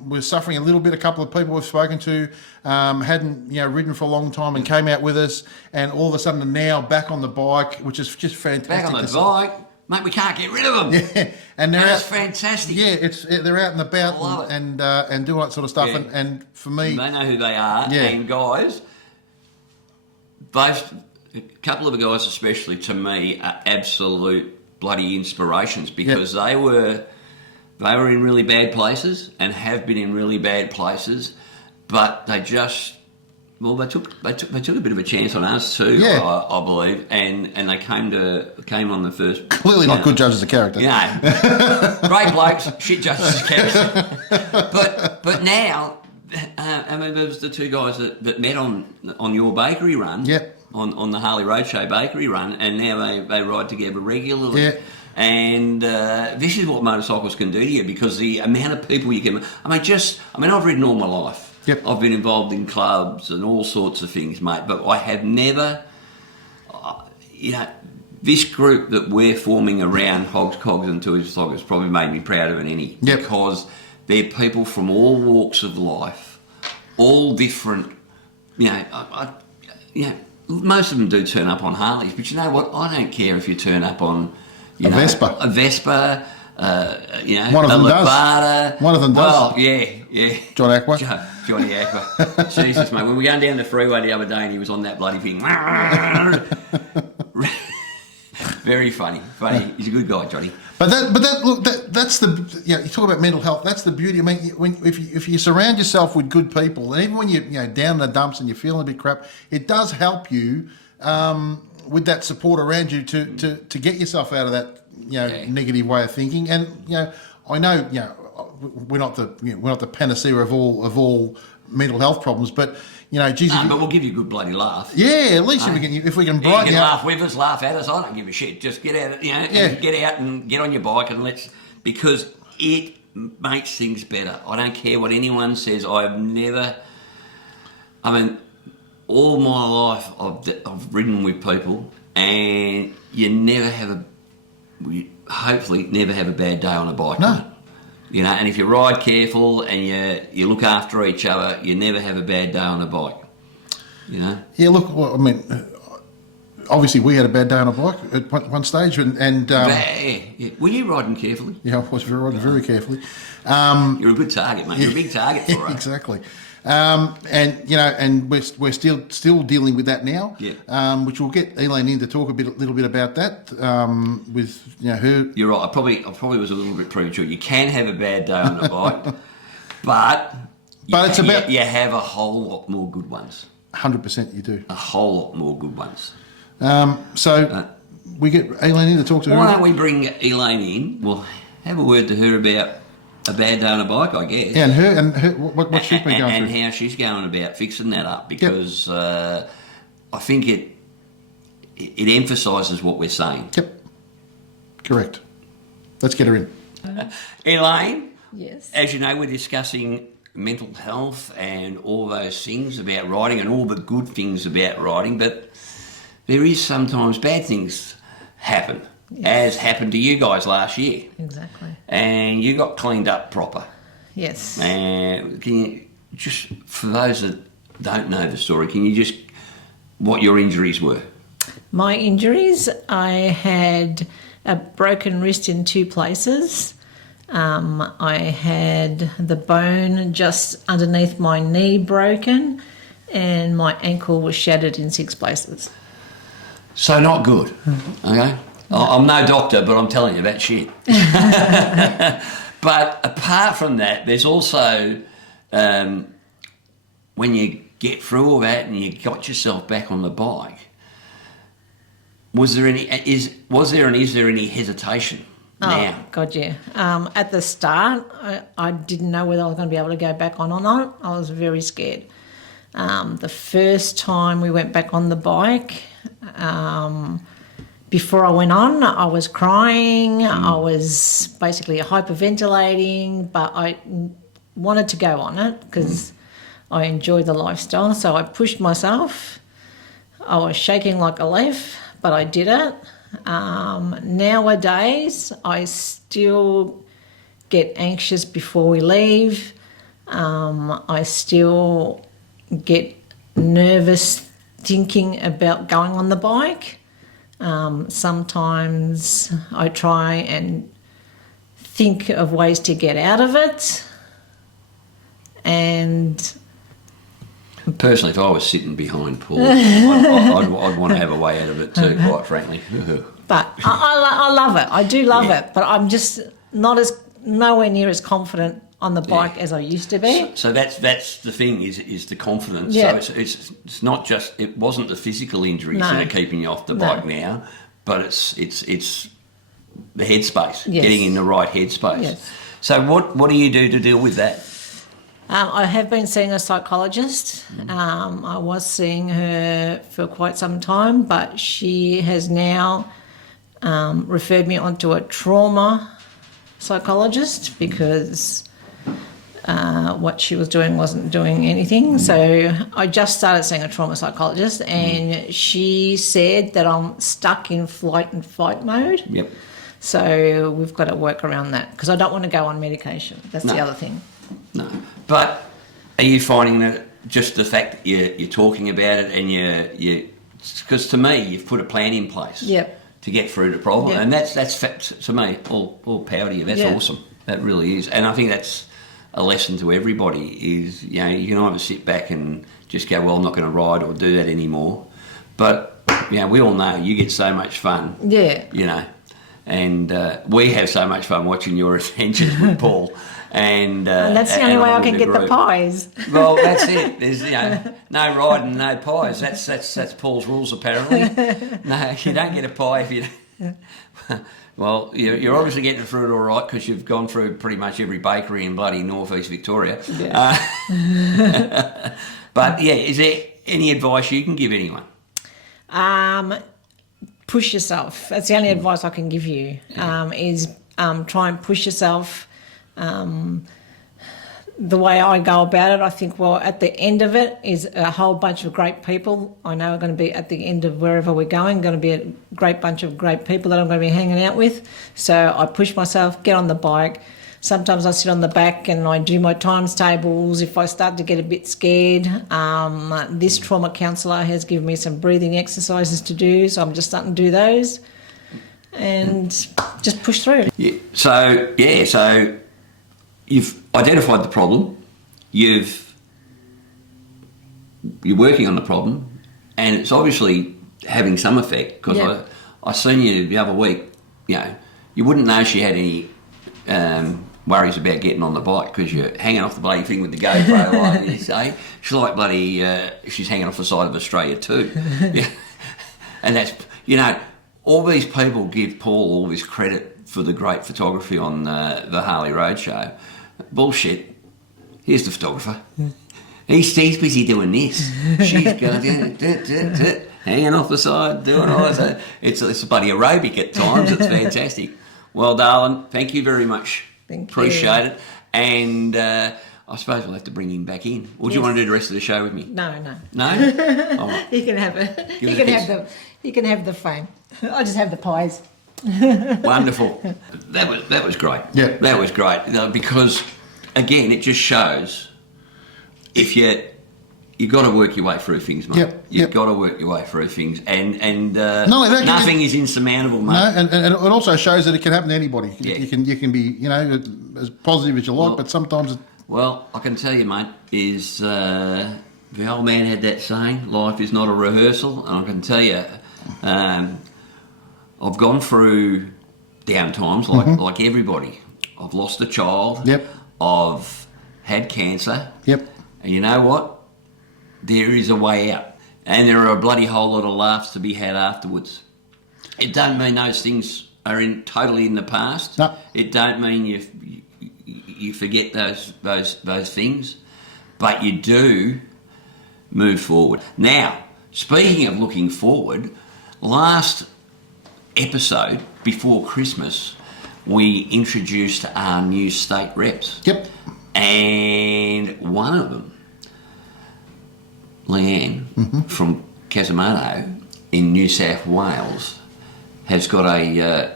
were suffering a little bit. A couple of people we've spoken to hadn't, you know, ridden for a long time and came out with us, and all of a sudden are now back on the bike, which is just fantastic. Back on the bike, mate. We can't get rid of them. Yeah, and they're That's fantastic. Yeah, they're out and about and doing that sort of stuff. Yeah. And for me, they know who they are. Yeah. And guys, a couple of the guys, especially to me, are absolute bloody inspirations because they were in really bad places and have been in really bad places, but they just they took a bit of a chance on us too, I believe, and they came on the first. Clearly not good judges of character. Yeah, great blokes, shit judges of character. But now I mean, there was the two guys that met on your bakery run. Yep. On the Harley Roadshow bakery run, and now they ride together regularly. Yeah. And this is what motorcycles can do to you, because the amount of people you can... I've ridden all my life. Yep. I've been involved in clubs and all sorts of things, mate, but I have never... this group that we're forming around Hogs, Cogs and Toys Flogs has probably made me prouder than any. Yep. Because they're people from all walks of life, all different... most of them do turn up on Harleys, but you know what? I don't care if you turn up on... Vespa. A Vespa, One of them Levada. does. One of them does. Well, yeah. John Aqua. Johnny Aqua. Jesus, mate. When we were going down the freeway the other day and he was on that bloody thing. Very funny. He's a good guy, Johnny. But that's the you talk about mental health. That's the beauty. I mean, if you surround yourself with good people, and even when you're down in the dumps and you're feeling a bit crap, it does help you with that support around you to get yourself out of that negative way of thinking. And I know we're not the panacea of all mental health problems, but geez, but we'll give you a good bloody laugh. Yeah, at least if we can brighten you can you up. laugh with us, laugh at us. I don't give a shit. Just get out, and get out and get on your bike and because it makes things better. I don't care what anyone says. All my life I've ridden with people, and hopefully never have a bad day on a bike. No. And if you ride careful and you look after each other, you never have a bad day on a bike. Yeah, look, obviously we had a bad day on a bike at one stage, and were you riding carefully? Yeah, I was riding very carefully. You're a good target, mate. You're a big target for us. Exactly. And we're still dealing with that now. Yeah. Which we'll get Elaine in to talk a little bit about that. With her. You're right. I probably was a little bit premature. You can have a bad day on a bike, but it's about you have a whole lot more good ones. 100% you do. A whole lot more good ones. So we get Elaine in to talk to her. Why don't we bring Elaine in? We'll have a word to her about a bad day on a bike, I guess. Yeah, and her what she's been going and through. how she's going about fixing that up, because I think it emphasises what we're saying. Yep. Correct. Let's get her in. Elaine? Yes. As you know, we're discussing mental health and all those things about riding and all the good things about riding, but there is sometimes bad things happen, as happened to you guys last year. Exactly. And you got cleaned up proper. Yes. And can you just, for those that don't know the story, can you just, what your injuries were? My injuries, I had a broken wrist in 2 places. I had the bone just underneath my knee broken, and my ankle was shattered in 6 places. So not good, okay? I'm no doctor, but I'm telling you that shit. But apart from that, there's also, when you get through all that and you got yourself back on the bike, is there any hesitation now? Oh, God, yeah. At the start, I didn't know whether I was going to be able to go back on or not. I was very scared. The first time we went back on the bike, before I went on, I was crying. I was basically hyperventilating, but I wanted to go on it because I enjoyed the lifestyle. So I pushed myself. I was shaking like a leaf, but I did it. Nowadays, I still get anxious before we leave. I still get nervous thinking about going on the bike. Sometimes I try and think of ways to get out of it. And personally, if I was sitting behind Paul, I'd want to have a way out of it too, quite frankly. But I love it. I do love it. But I'm just nowhere near as confident on the bike as I used to be. So that's the thing is the confidence. Yeah. So it's not just, it wasn't the physical injuries that are keeping you off the bike now, but it's the headspace, getting in the right headspace. Yes. So what do you do to deal with that? I have been seeing a psychologist. I was seeing her for quite some time, but she has now referred me onto a trauma psychologist because what she was doing wasn't doing anything. So I just started seeing a trauma psychologist, and she said that I'm stuck in flight and fight mode. Yep. So we've got to work around that because I don't want to go on medication. That's the other thing. No. But are you finding that just the fact that you're talking about it and you because to me you've put a plan in place to get through the problem, and that's to me all power to you. That's awesome. That really is, and I think that's a lesson to everybody. Is you can either sit back and just go, well, I'm not going to ride or do that anymore, but we all know you get so much fun. And we have so much fun watching your adventures with Paul. And that's the only way I can get the pies. Well, that's it. There's no riding, no pies. That's Paul's rules apparently. No, you don't get a pie if you don't. Well, you're obviously getting through it all right because you've gone through pretty much every bakery in bloody northeast Victoria. But is there any advice you can give anyone? Push yourself. That's the only advice I can give you. Is try and push yourself. The way I go about it, I think, well, at the end of it is a whole bunch of great people. I know are going to be at the end of wherever we're going to be a great bunch of great people that I'm going to be hanging out with. So I push myself, get on the bike. Sometimes I sit on the back and I do my times tables if I start to get a bit scared. This trauma counsellor has given me some breathing exercises to do, so I'm just starting to do those and just push through. So you've identified the problem, you're working on the problem, and it's obviously having some effect because I seen you the other week. You wouldn't know she had any worries about getting on the bike because you're hanging off the bloody thing with the GoPro, like you say. She's like bloody, she's hanging off the side of Australia too. And that's, all these people give Paul all this credit for the great photography on the Harley Roadshow. Bullshit. Here's the photographer. He's busy doing this. She's going hanging off the side, doing all that. It's a bloody aerobic at times. It's fantastic. Well, darling, thank you very much. Appreciate it. And I suppose we'll have to bring him back in. Or do you want to do the rest of the show with me? No. No? All right. You can have it. You can have the fame. I just have the pies. Wonderful. That was great. Yeah. That was great. Because again, it just shows if you've got to work your way through things, mate. You've got to work your way through things, and nothing is insurmountable, mate. No, and it also shows that it can happen to anybody. Yeah. You can be as positive as you like, but sometimes. Well, I can tell you, mate, is the old man had that saying, life is not a rehearsal, and I can tell you, I've gone through down times like everybody. I've lost a child. Yep. I've had cancer. Yep. And you know what? There is a way out. And there are a bloody whole lot of laughs to be had afterwards. It don't mean those things are totally in the past. No. It don't mean you forget those things. But you do move forward. Now, speaking of looking forward, last episode before Christmas, we introduced our new state reps. Yep. And one of them, Leanne, from Casamano in New South Wales, has got a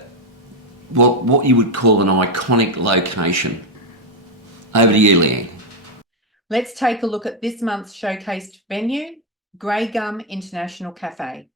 what you would call an iconic location. Over to you, Leanne. Let's take a look at this month's showcased venue, Grey Gum International Cafe.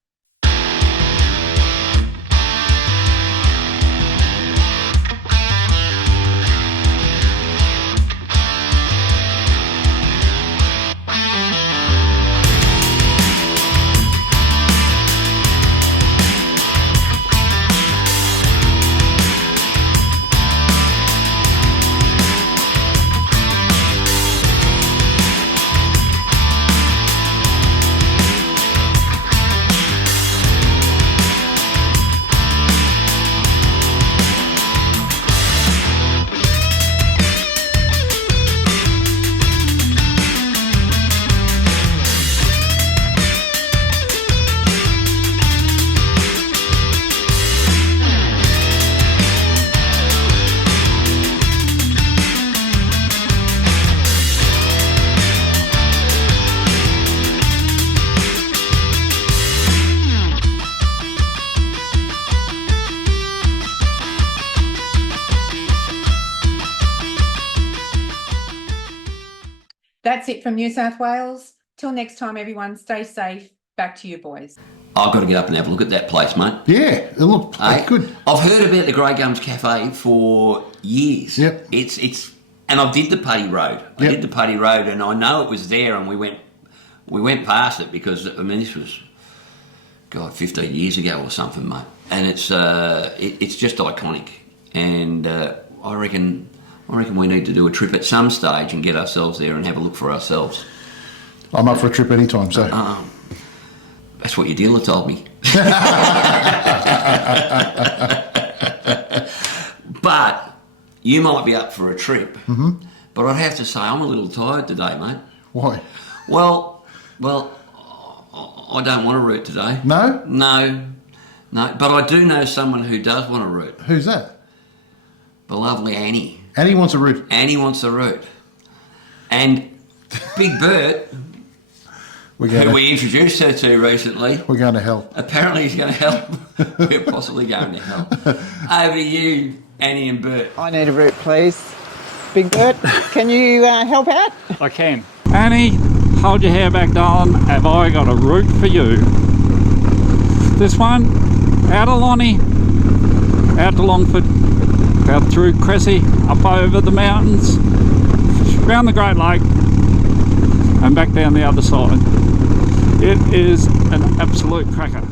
That's it from New South Wales. Till next time, everyone, stay safe. Back to you, boys. I've got to get up and have a look at that place, mate. Yeah, it looked good. I've heard about the Grey Gums Cafe for years. Yep. It's and I did the Putty Road. I did the Putty Road, and I know it was there, and we went past it because I mean this was 15 years ago or something, mate. And it's just iconic, and I reckon we need to do a trip at some stage and get ourselves there and have a look for ourselves. I'm up for a trip anytime, so. That's what your dealer told me. But you might be up for a trip. Mm-hmm. But I'd have to say I'm a little tired today, mate. Why? Well, I don't want to root today. No? No. But I do know someone who does want to root. Who's that? The lovely Annie. Annie wants a root. Annie wants a root. And Big Bert, who we introduced her to recently. We're going to hell. Apparently he's going to help. We're possibly going to hell. Over to you, Annie and Bert. I need a route, please. Big Bert, can you help out? I can. Annie, hold your hair back, darling. Have I got a route for you? This one, out of Lonnie, out to Longford, out through Cressy, up over the mountains, round the Great Lake, and back down the other side. It is an absolute cracker.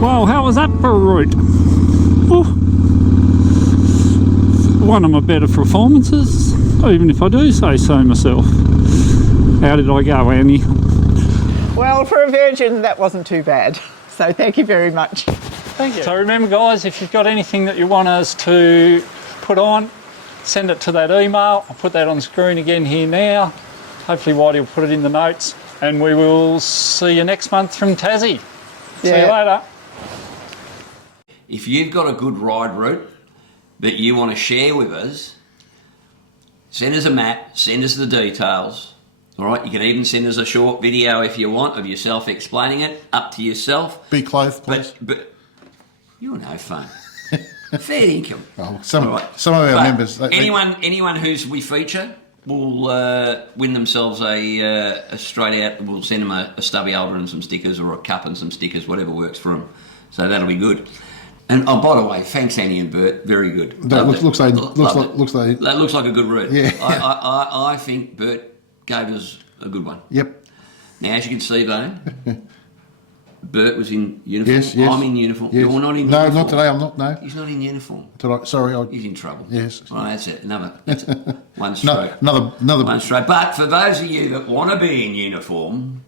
Well, how was that for a route? Oh, one of my better performances, even if I do say so myself. How did I go, Annie? Well, for a virgin, that wasn't too bad. So thank you very much. Thank you. So remember, guys, if you've got anything that you want us to put on, send it to that email. I'll put that on screen again here now. Hopefully Whitey will put it in the notes. And we will see you next month from Tassie. See you later. If you've got a good ride route that you want to share with us, send us a map, send us the details. All right, you can even send us a short video if you want of yourself explaining it, up to yourself. Be clothed, please. But you're no fun. Fair income. Oh, some of our But members. Anyone who's we feature will win themselves a straight out. We'll send them a stubby holder and some stickers, or a cup and some stickers, whatever works for them. So that'll be good. And oh, by the way, thanks Annie and Bert. Very good. That looks like that looks like a good route. Yeah. I think Bert gave us a good one. Yep. Now, as you can see, though, Bert was in uniform. Yes. I'm in uniform. Yes. You're not in no, uniform. not today. I'm not. No. He's not in uniform. Sorry. He's in trouble. Yes. All right, that's it. That's it. One stroke. Another. One stroke. But for those of you that want to be in uniform,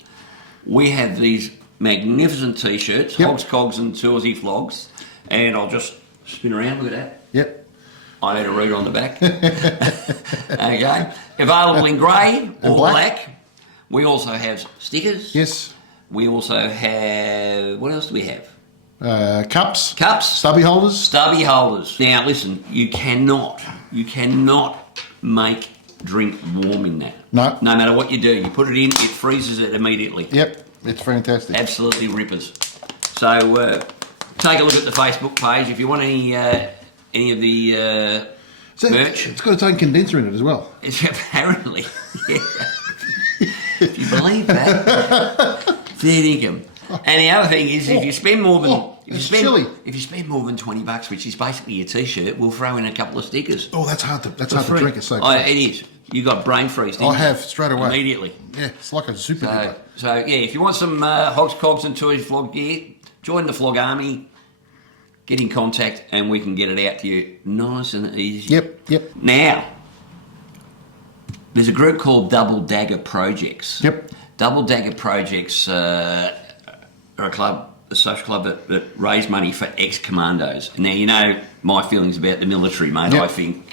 we have these magnificent T-shirts, Hogs, Cogs and Toursy Flogs. And I'll just spin around. Look at that. Yep. I need a reader on the back. Okay. Available in grey or black. We also have stickers. Yes. We also have, what else do we have? Cups. Stubby holders. Now listen, you cannot make drink warm in that. No. No matter what you do, you put it in, it freezes it immediately. Yep. It's fantastic. Absolutely rippers. So take a look at the Facebook page if you want any of the merch. It's got its own condenser in it as well. It's apparently, yeah. If you believe that, fair income. And the other thing is, if you spend more than if you spend more than $20, which is basically your T-shirt, we'll throw in a couple of stickers. Oh, that's hard to drink. It's so. It is. You got brain freeze, didn't I you? have, straight away. Immediately. Yeah, it's like a super duper. So yeah, if you want some Hogs, Cogs and Toys Flog gear, join the Flog Army, get in contact, and we can get it out to you nice and easy. Yep. Now, there's a group called Double Dagger Projects. Yep. Double Dagger Projects are a social club that raise money for ex-commandos. Now, you know my feelings about the military, mate. Yep. I think,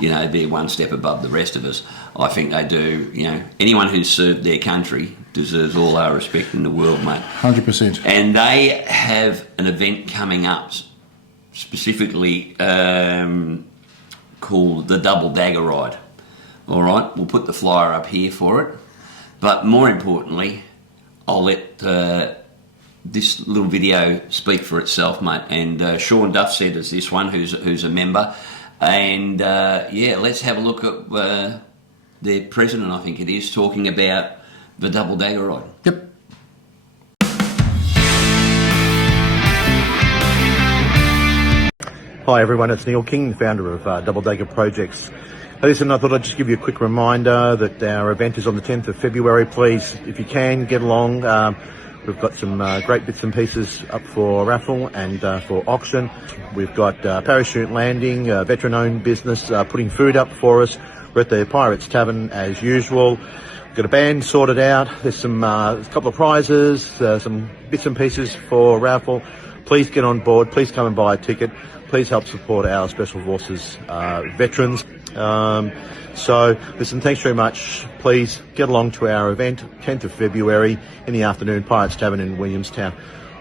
they're one step above the rest of us. I think they do, anyone who's served their country deserves all our respect in the world, mate. 100%. And they have an event coming up, specifically called the Double Dagger Ride. All right, we'll put the flyer up here for it. But more importantly, I'll let this little video speak for itself, mate. And Sean Duff said there's this one who's a member. And let's have a look at their president, I think it is, talking about the Double Dagger Ride. Yep. Hi everyone, it's Neil King, founder of Double Dagger Projects. Listen, I thought I'd just give you a quick reminder that our event is on the 10th of February. Please, if you can, get along. We've got some great bits and pieces up for raffle and for auction. We've got Parachute Landing, a veteran-owned business, putting food up for us. We're at the Pirates Tavern as usual. We've got a band sorted out. There's some a couple of prizes, some bits and pieces for raffle. Please get on board. Please come and buy a ticket. Please help support our Special Forces veterans. So, listen, thanks very much. Please get along to our event, 10th of February in the afternoon, Pirates Tavern in Williamstown.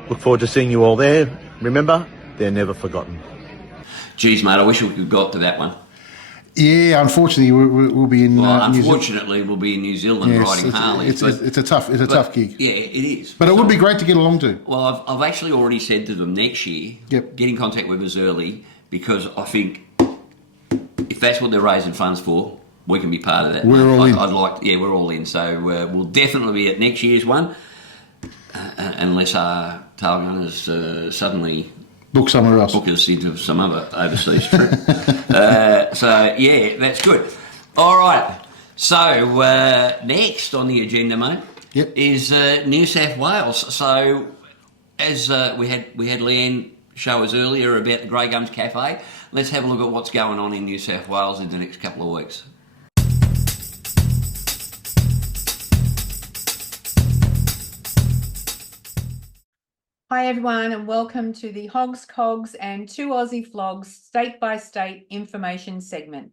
Look forward to seeing you all there. Remember, they're never forgotten. Geez, mate, I wish we could have got to that one. Yeah, unfortunately, we'll be in. Unfortunately, we'll be in New Zealand riding Harley. It's a tough gig. Yeah, it is. But it would be great to get along to. Well, I've actually already said to them next year, Yep. get in contact with us early, because I think if that's what they're raising funds for, we can be part of that. We're all in. We're all in. So we'll definitely be at next year's one, unless our tail gunners suddenly Book somewhere else. book us into some other overseas trip. So yeah, that's good. All right. So next on the agenda, mate, Yep. is New South Wales. So as we had Leanne show us earlier about the Grey Gums Cafe, let's have a look at what's going on in New South Wales in the next couple of weeks. Hi everyone and welcome to the Hogs, Cogs and 2 Aussie Flogs state-by-state information segment.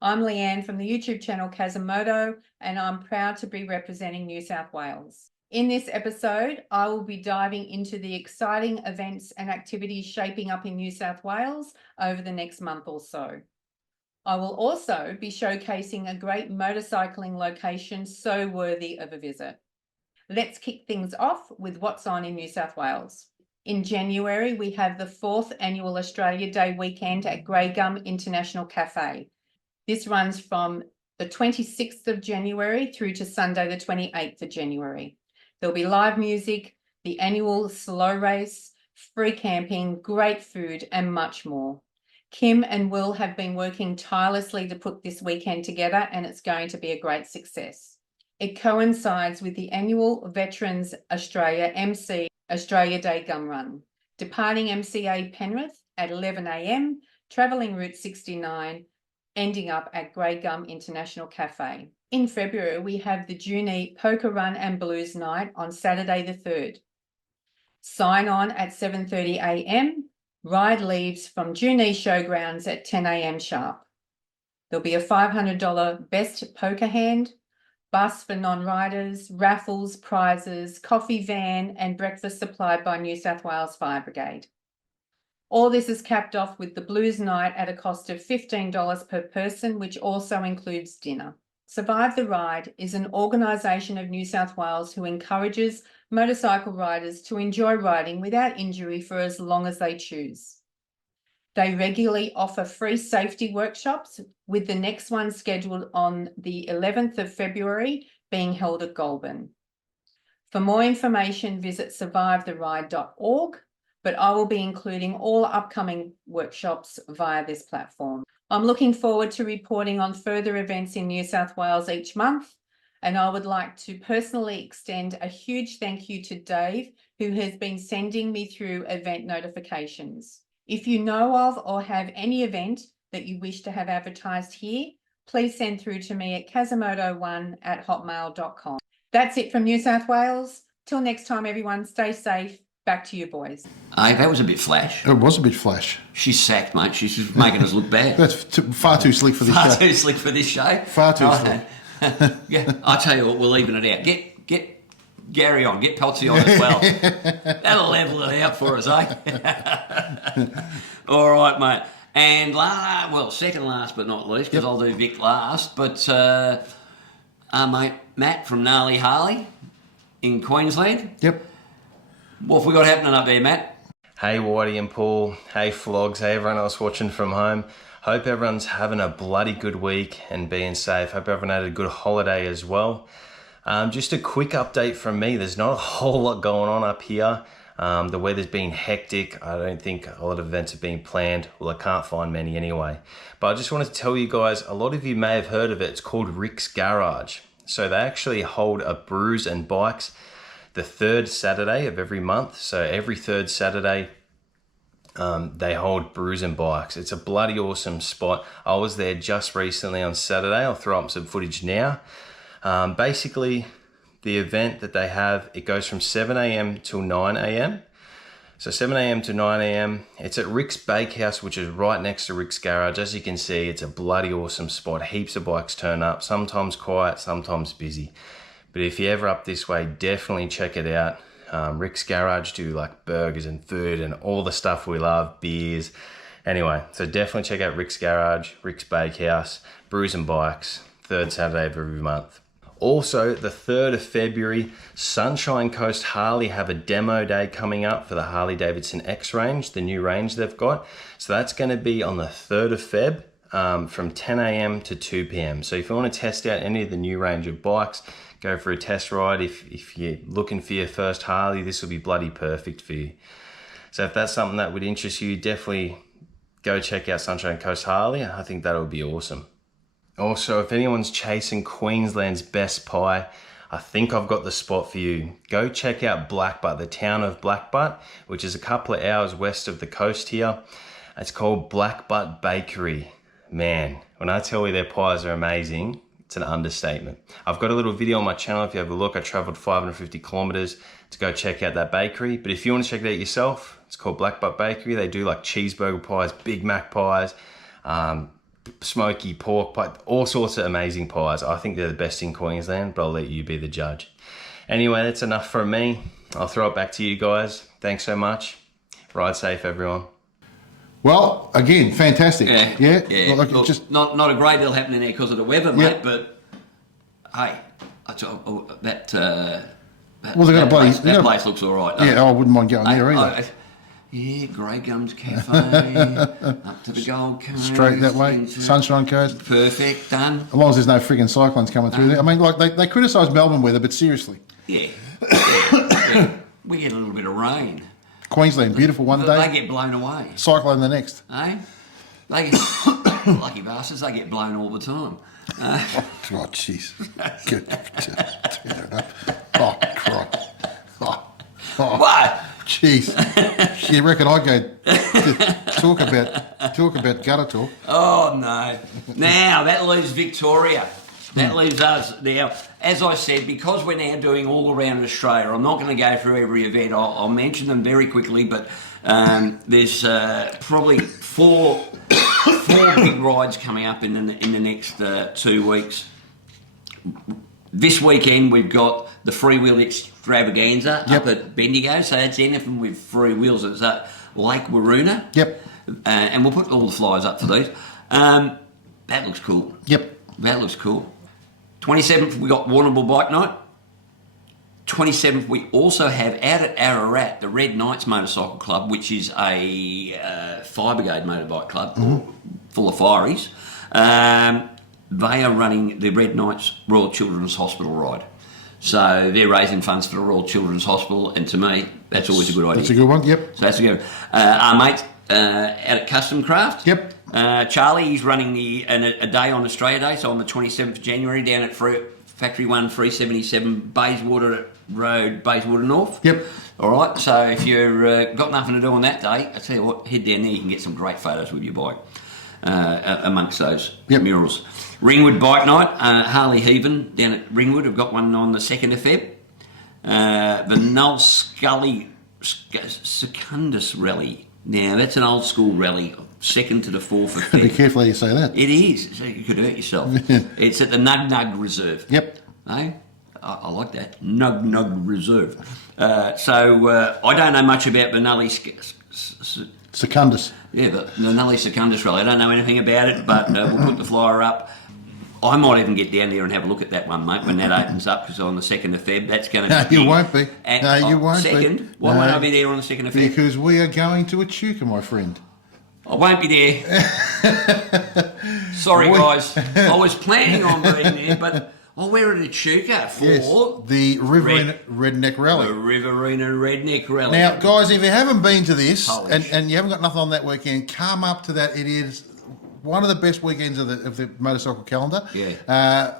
I'm Leanne from the YouTube channel Kazimoto and I'm proud to be representing New South Wales. In this episode, I will be diving into the exciting events and activities shaping up in New South Wales over the next month or so. I will also be showcasing a great motorcycling location so worthy of a visit. Let's kick things off with what's on in New South Wales. In January, we have the 4th annual Australia Day weekend at Grey Gum International Cafe. This runs from the 26th of January through to Sunday, the 28th of January. There'll be live music, the annual slow race, free camping, great food, and much more. Kim and Will have been working tirelessly to put this weekend together, and it's going to be a great success. It coincides with the annual Veterans Australia MC Australia Day Gum Run, departing MCA Penrith at 11 a.m, travelling Route 69, ending up at Grey Gum International Cafe. In February, we have the Junee Poker Run and Blues Night on Saturday the 3rd. Sign on at 7:30 a.m, ride leaves from Junee Showgrounds at 10 a.m. sharp. There'll be a $500 best poker hand, bus for non-riders, raffles, prizes, coffee van and breakfast supplied by New South Wales Fire Brigade. All this is capped off with the Blues Night at a cost of $15 per person, which also includes dinner. Survive the Ride is an organisation of New South Wales who encourages motorcycle riders to enjoy riding without injury for as long as they choose. They regularly offer free safety workshops, with the next one scheduled on the 11th of February being held at Goulburn. For more information, visit survivetheride.org, but I will be including all upcoming workshops via this platform. I'm looking forward to reporting on further events in New South Wales each month, and I would like to personally extend a huge thank you to Dave, who has been sending me through event notifications. If you know of or have any event that you wish to have advertised here, please send through to me at casamoto1@hotmail.com. That's it from New South Wales. Till next time, everyone, stay safe. Back to you, boys. Hey, that was a bit flash. It was a bit flash. She's sacked, mate. She's just making us look bad. That's far too slick for this show. Far too slick for this show. Far too slick. Yeah, I tell you what, we're leaving it out. Get Gary on, get Peltzy on as well. That'll level it out for us, eh? All right, mate. And second last but not least, because I'll do Vic last, but our mate Matt from Gnarly Harley in Queensland. Yep. What have we got happening up there, Matt? Hey Whitey and Paul, hey Flogs, hey everyone else watching from home. Hope everyone's having a bloody good week and being safe. Hope everyone had a good holiday as well. Just a quick update from me. There's not a whole lot going on up here. The weather's been hectic. I don't think a lot of events are being planned. Well, I can't find many anyway. But I just wanted to tell you guys, a lot of you may have heard of it. It's called Rick's Garage. So they actually hold a brews and bikes the third Saturday of every month. So every third Saturday, they hold brews and bikes. It's a bloody awesome spot. I was there just recently on Saturday. I'll throw up some footage now. Basically, the event that they have, it goes from 7 a.m. till 9 a.m. So 7 a.m. to 9 a.m. It's at Rick's Bakehouse, which is right next to Rick's Garage. As you can see, it's a bloody awesome spot. Heaps of bikes turn up, sometimes quiet, sometimes busy. But if you're ever up this way, definitely check it out. Rick's Garage do like burgers and food and all the stuff we love, beers. Anyway, so definitely check out Rick's Garage, Rick's Bakehouse, brews and bikes, third Saturday of every month. Also, the 3rd of February, Sunshine Coast Harley have a demo day coming up for the Harley Davidson X range, the new range they've got. So that's going to be on the 3rd of Feb from 10 a.m. to 2 p.m. So if you want to test out any of the new range of bikes, go for a test ride. If you're looking for your first Harley, this will be bloody perfect for you. So if that's something that would interest you, definitely go check out Sunshine Coast Harley. I think that'll be awesome. Also, if anyone's chasing Queensland's best pie, I think I've got the spot for you. Go check out Blackbutt, the town of Blackbutt, which is a couple of hours west of the coast here. It's called Blackbutt Bakery. Man, when I tell you their pies are amazing, it's an understatement. I've got a little video on my channel. If you have a look, I traveled 550 kilometers to go check out that bakery. But if you want to check it out yourself, it's called Blackbutt Bakery. They do like cheeseburger pies, Big Mac pies, smoky pork pie, all sorts of amazing pies. I think they're the best in Queensland, but I'll let you be the judge. Anyway, that's enough from me. I'll throw it back to you guys. Thanks so much. Ride safe, everyone. Well, again, fantastic. Yeah. Like Look, just not a great deal happening there because of the weather, mate. Yeah. But hey, that place looks all right. yeah, I wouldn't mind going there either. Grey Gums Cafe, up to the Gold Coast. Straight that way, Sunshine Coast. Perfect, done. As long as there's no frigging cyclones coming through there. I mean, like they criticise Melbourne weather, but seriously, Yeah. We get a little bit of rain. Queensland, beautiful one day, They get blown away. cyclone the next. Eh? They get, lucky bastards, they get blown all the time. Oh, jeez. Good. Tear it up. Oh, Christ. Oh, What? jeez. You reckon I go to talk about gutter talk? Oh, no. Now, that leaves Victoria. That leaves us. Now, as I said, because we're now doing all around Australia, I'm not going to go through every event. I'll mention them very quickly, but there's probably four big rides coming up in the next 2 weeks. This weekend, we've got the Freewheel Extravaganza up at Bendigo, so that's anything with free wheels. It's at Lake Waroona. Yep. And we'll put all the flyers up for these. That looks cool. Yep. That looks cool. 27th, we got Warrnambool Bike Night. 27th, we also have out at Ararat, the Red Knights Motorcycle Club, which is a fire brigade motorbike club full of fireys. They are running the Red Knights Royal Children's Hospital ride. So they're raising funds for the Royal Children's Hospital, and to me, that's always a good idea. That's a good one, yep. So that's a good one. Our mate out at Custom Craft. Yep. Charlie, he's running a day on Australia Day, so on the 27th of January down at Factory 1 377 Bayswater Road, Bayswater North. Yep. All right, so if you've got nothing to do on that day, I tell you what, head down there, you can get some great photos with your bike amongst those murals. Ringwood Bike Night, Harley Heaven down at Ringwood. I've got one on the 2nd of Feb. The Noel Scully Secundus Rally. Now, that's an old school rally, 2nd to the 4th of Feb. Be careful how you say that. It is, so you could hurt yourself. It's at the Nug Nug Reserve. Yep. Eh? I like that. Nug Nug Reserve. So I don't know much about Benelli Secundus. Yeah, but the Benelli Secundus Rally. I don't know anything about it, but we'll put the flyer up. I might even get down there and have a look at that one, mate, when that opens up, because on the 2nd of Feb, that's going to be... No, you won't be. No, you won't be. Second? Why won't I be there on the 2nd of Feb? Because we are going to Echuca, my friend. I won't be there. Sorry, guys. I was planning on being there, but I'll wear it at Echuca for... the Riverina Redneck Rally. The Riverina Redneck Rally. Now, guys, if you haven't been to this and you haven't got nothing on that weekend, come up to that. It is one of the best weekends of the motorcycle calendar. Yeah.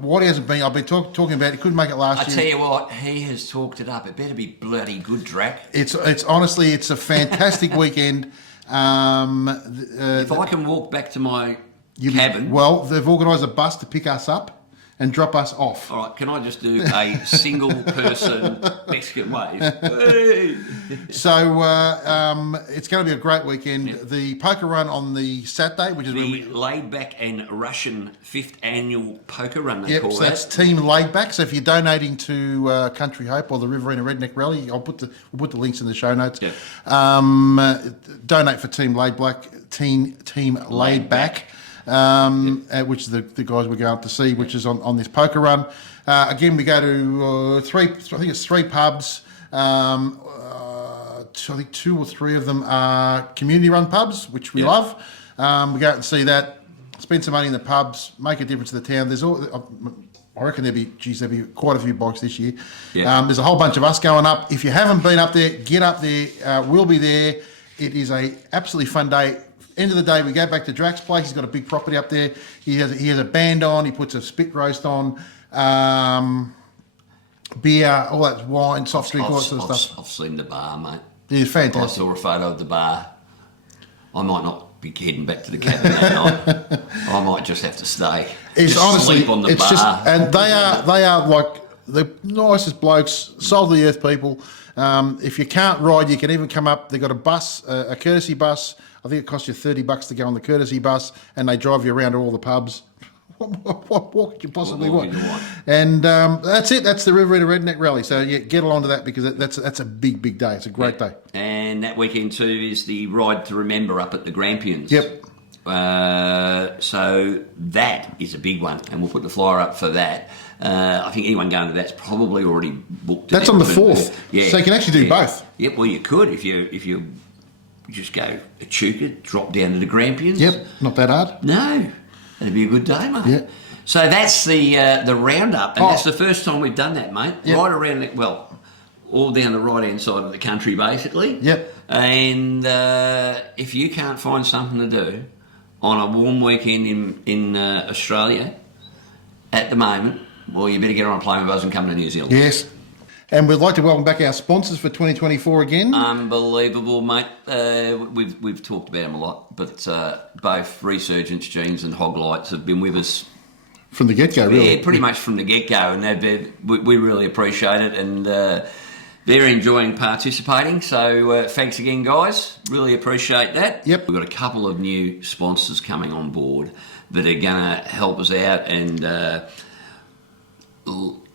What hasn't been, I've been talking about, he couldn't make it last year. I tell you what, he has talked it up. It better be bloody good, Drac. It's honestly, it's a fantastic weekend. If I can walk back to my cabin... Well, they've organised a bus to pick us up and drop us off. All right, can I just do a single-person Mexican wave? Hey! So it's going to be a great weekend. Yep. The poker run on the Saturday, which is the laid-back and Russian 5th annual poker run. They call so that's Team Laid Back. So if you're donating to Country Hope or the Riverina Redneck Rally, we'll put the links in the show notes. Yep. Donate for Team Laid Back. Team Laid Back. Which is the guys we're going up to see, which is on this poker run. Again, we go to three pubs. I think 2 or 3 of them are community-run pubs, which we love. We go out and see that, spend some money in the pubs, make a difference to the town. I reckon there'll be quite a few bikes this year. Yeah. There's a whole bunch of us going up. If you haven't been up there, get up there. We'll be there. It is a absolutely fun day. End of the day, we go back to Drac's place. He's got a big property up there. He has a band on. He puts a spit roast on, beer, all that wine, soft drink, all that sort of stuff. I've seen the bar, mate. It's fantastic. I saw a photo of the bar. I might not be heading back to the cabin that night. I might just have to stay. It's just honestly, sleep on the bar. And they are like the nicest blokes, soul of the earth people. If you can't ride, you can even come up. They've got a bus, a courtesy bus. I think it costs you $30 to go on the courtesy bus, and they drive you around to all the pubs. What more could you possibly want? And that's it. That's the Riverina Redneck Rally. So get along to that, because that's a big day. It's a great day. And that weekend too is the Ride to Remember up at the Grampians. Yep. So that is a big one, and we'll put the flyer up for that. I think anyone going to that's probably already booked. That's on the 4th. Yeah. So you can actually do both. Yep. Well, you could if you just go Echuca, drop down to the Grampians. Yep. Not that hard. No. That'd be a good day, mate. Yeah. So that's the roundup, and that's the first time we've done that, mate. Yep. Right around, all down the right-hand side of the country, basically. Yep. And if you can't find something to do on a warm weekend in Australia at the moment, well, you better get on a plane with us and come to New Zealand. Yes. And we'd like to welcome back our sponsors for 2024 again. Unbelievable, mate. We've talked about them a lot, but both Resurgence Jeans and HOGLIGHTS have been with us from the get-go, really. Yeah, pretty much from the get-go, and we really appreciate it, and they're enjoying participating. So thanks again, guys. Really appreciate that. Yep. We've got a couple of new sponsors coming on board that are going to help us out, and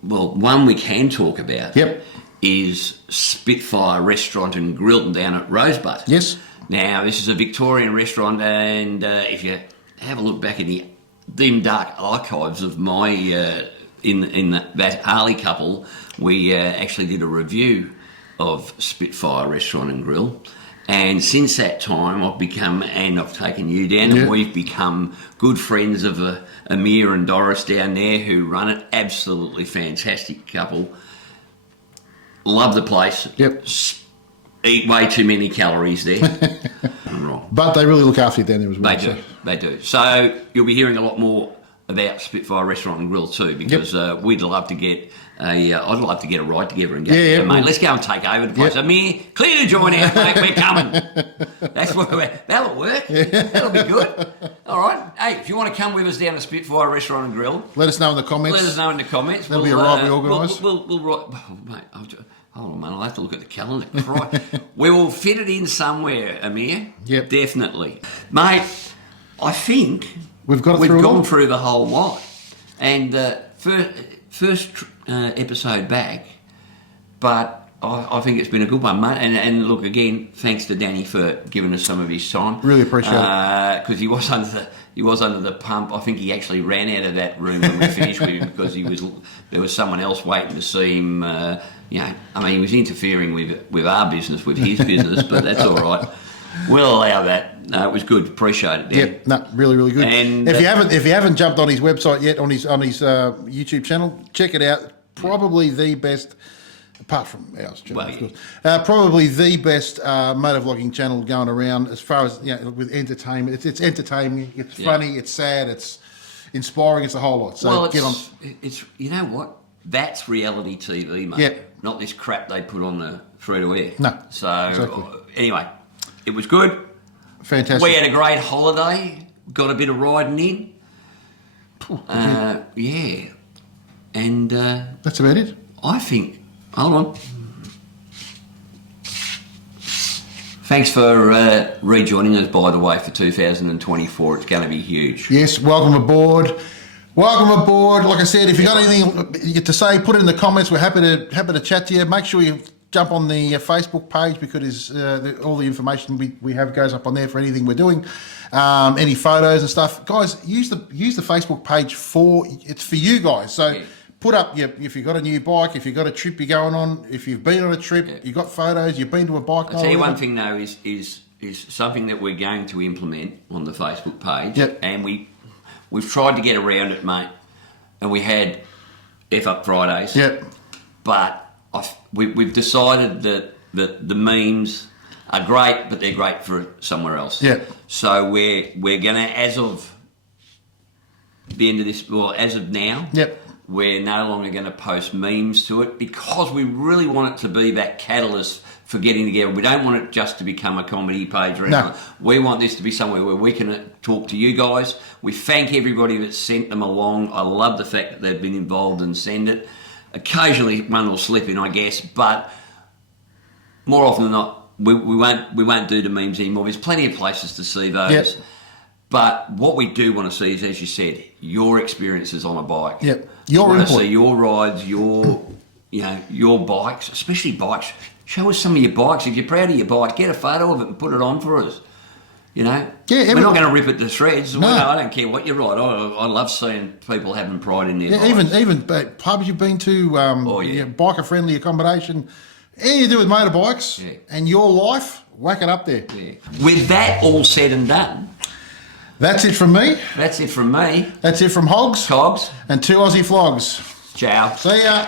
one we can talk about is Spitfire Restaurant and Grill down at Rosebud. Yes. Now, this is a Victorian restaurant, and if you have a look back in the dim, dark archives of my in that Harley couple, we actually did a review of Spitfire Restaurant and Grill. And since that time, I've taken you down, and we've become good friends of Amir and Doris down there, who run it. Absolutely fantastic couple. Love the place. Yep. Eat way too many calories there. and wrong. But they really look after you down there as well. They do. So you'll be hearing a lot more about Spitfire Restaurant and Grill too, because we'd love to get I'd love to get a ride together and go, mate, let's go and take over the place. Amir, clear the joint out, mate, we're coming. That's what that'll work. That'll be good. All right. Hey, if you want to come with us down to Spitfire Restaurant and Grill, let us know in the comments. That'll be a ride we organise. We'll mate, hold on, man, I'll have to look at the calendar. We will fit it in somewhere, Amir. Yep. Definitely. Mate, I think we've gone through the whole lot. And first episode back, but I think it's been a good one, mate. And look, again, thanks to Danny for giving us some of his time. Really appreciate it. Because he was under the pump. I think he actually ran out of that room when we finished with him because there was someone else waiting to see him. He was interfering with our business, with his business, but that's all right. We'll allow that. No, it was good. Appreciate it, Dan. Yep, no, really, really good. And if you haven't jumped on his website yet, on his YouTube channel, check it out. Probably the best, apart from ours, of course. Probably the best motovlogging channel going around as far as with entertainment. It's entertaining. It's funny. It's sad. It's inspiring. It's a whole lot. So get on. It's you know what? That's reality TV, mate. Yep. Not this crap they put on the through to air. No. So exactly. Anyway, it was good. Fantastic. We had a great holiday. Got a bit of riding in. Yeah. And that's about it. I think. Hold on. Thanks for rejoining us, by the way, for 2024. It's going to be huge. Yes, welcome aboard. Welcome aboard. Like I said, if you've got anything to say, put it in the comments. We're happy to chat to you. Make sure you jump on the Facebook page because all the information we have goes up on there for anything we're doing, any photos and stuff. Guys, use the Facebook page it's for you guys. So put up if you've got a new bike, if you've got a trip you're going on, if you've been on a trip, you've got photos, you've been to a bike night. I'll tell you one thing though is something that we're going to implement on the Facebook page, and we've tried to get around it, mate, and we had F-Up Fridays. Yep. But we've decided that the memes are great, but they're great for somewhere else. Yeah. So we're going to, as of the end of this, as of now, we're no longer going to post memes to it because we really want it to be that catalyst for getting together. We don't want it just to become a comedy page or anything. No. We want this to be somewhere where we can talk to you guys. We thank everybody that sent them along. I love the fact that they've been involved and send it. Occasionally one will slip in, I guess, but more often than not, we won't do the memes anymore. There's plenty of places to see those. Yep. But what we do want to see is, as you said, your experiences on a bike. Yep. We want to see your rides, your bikes, especially bikes. Show us some of your bikes. If you're proud of your bike, get a photo of it and put it on for us. We're not going to rip it to shreds. No. I don't care what you ride. I love seeing people having pride in their bikes. Even pubs you've been to, biker-friendly accommodation, anything to do with motorbikes and your life, whack it up there. Yeah. With that all said and done, that's it from me. That's it from me. That's it from Hogs. Cogs. And 2 Aussie Flogs. Ciao. See ya.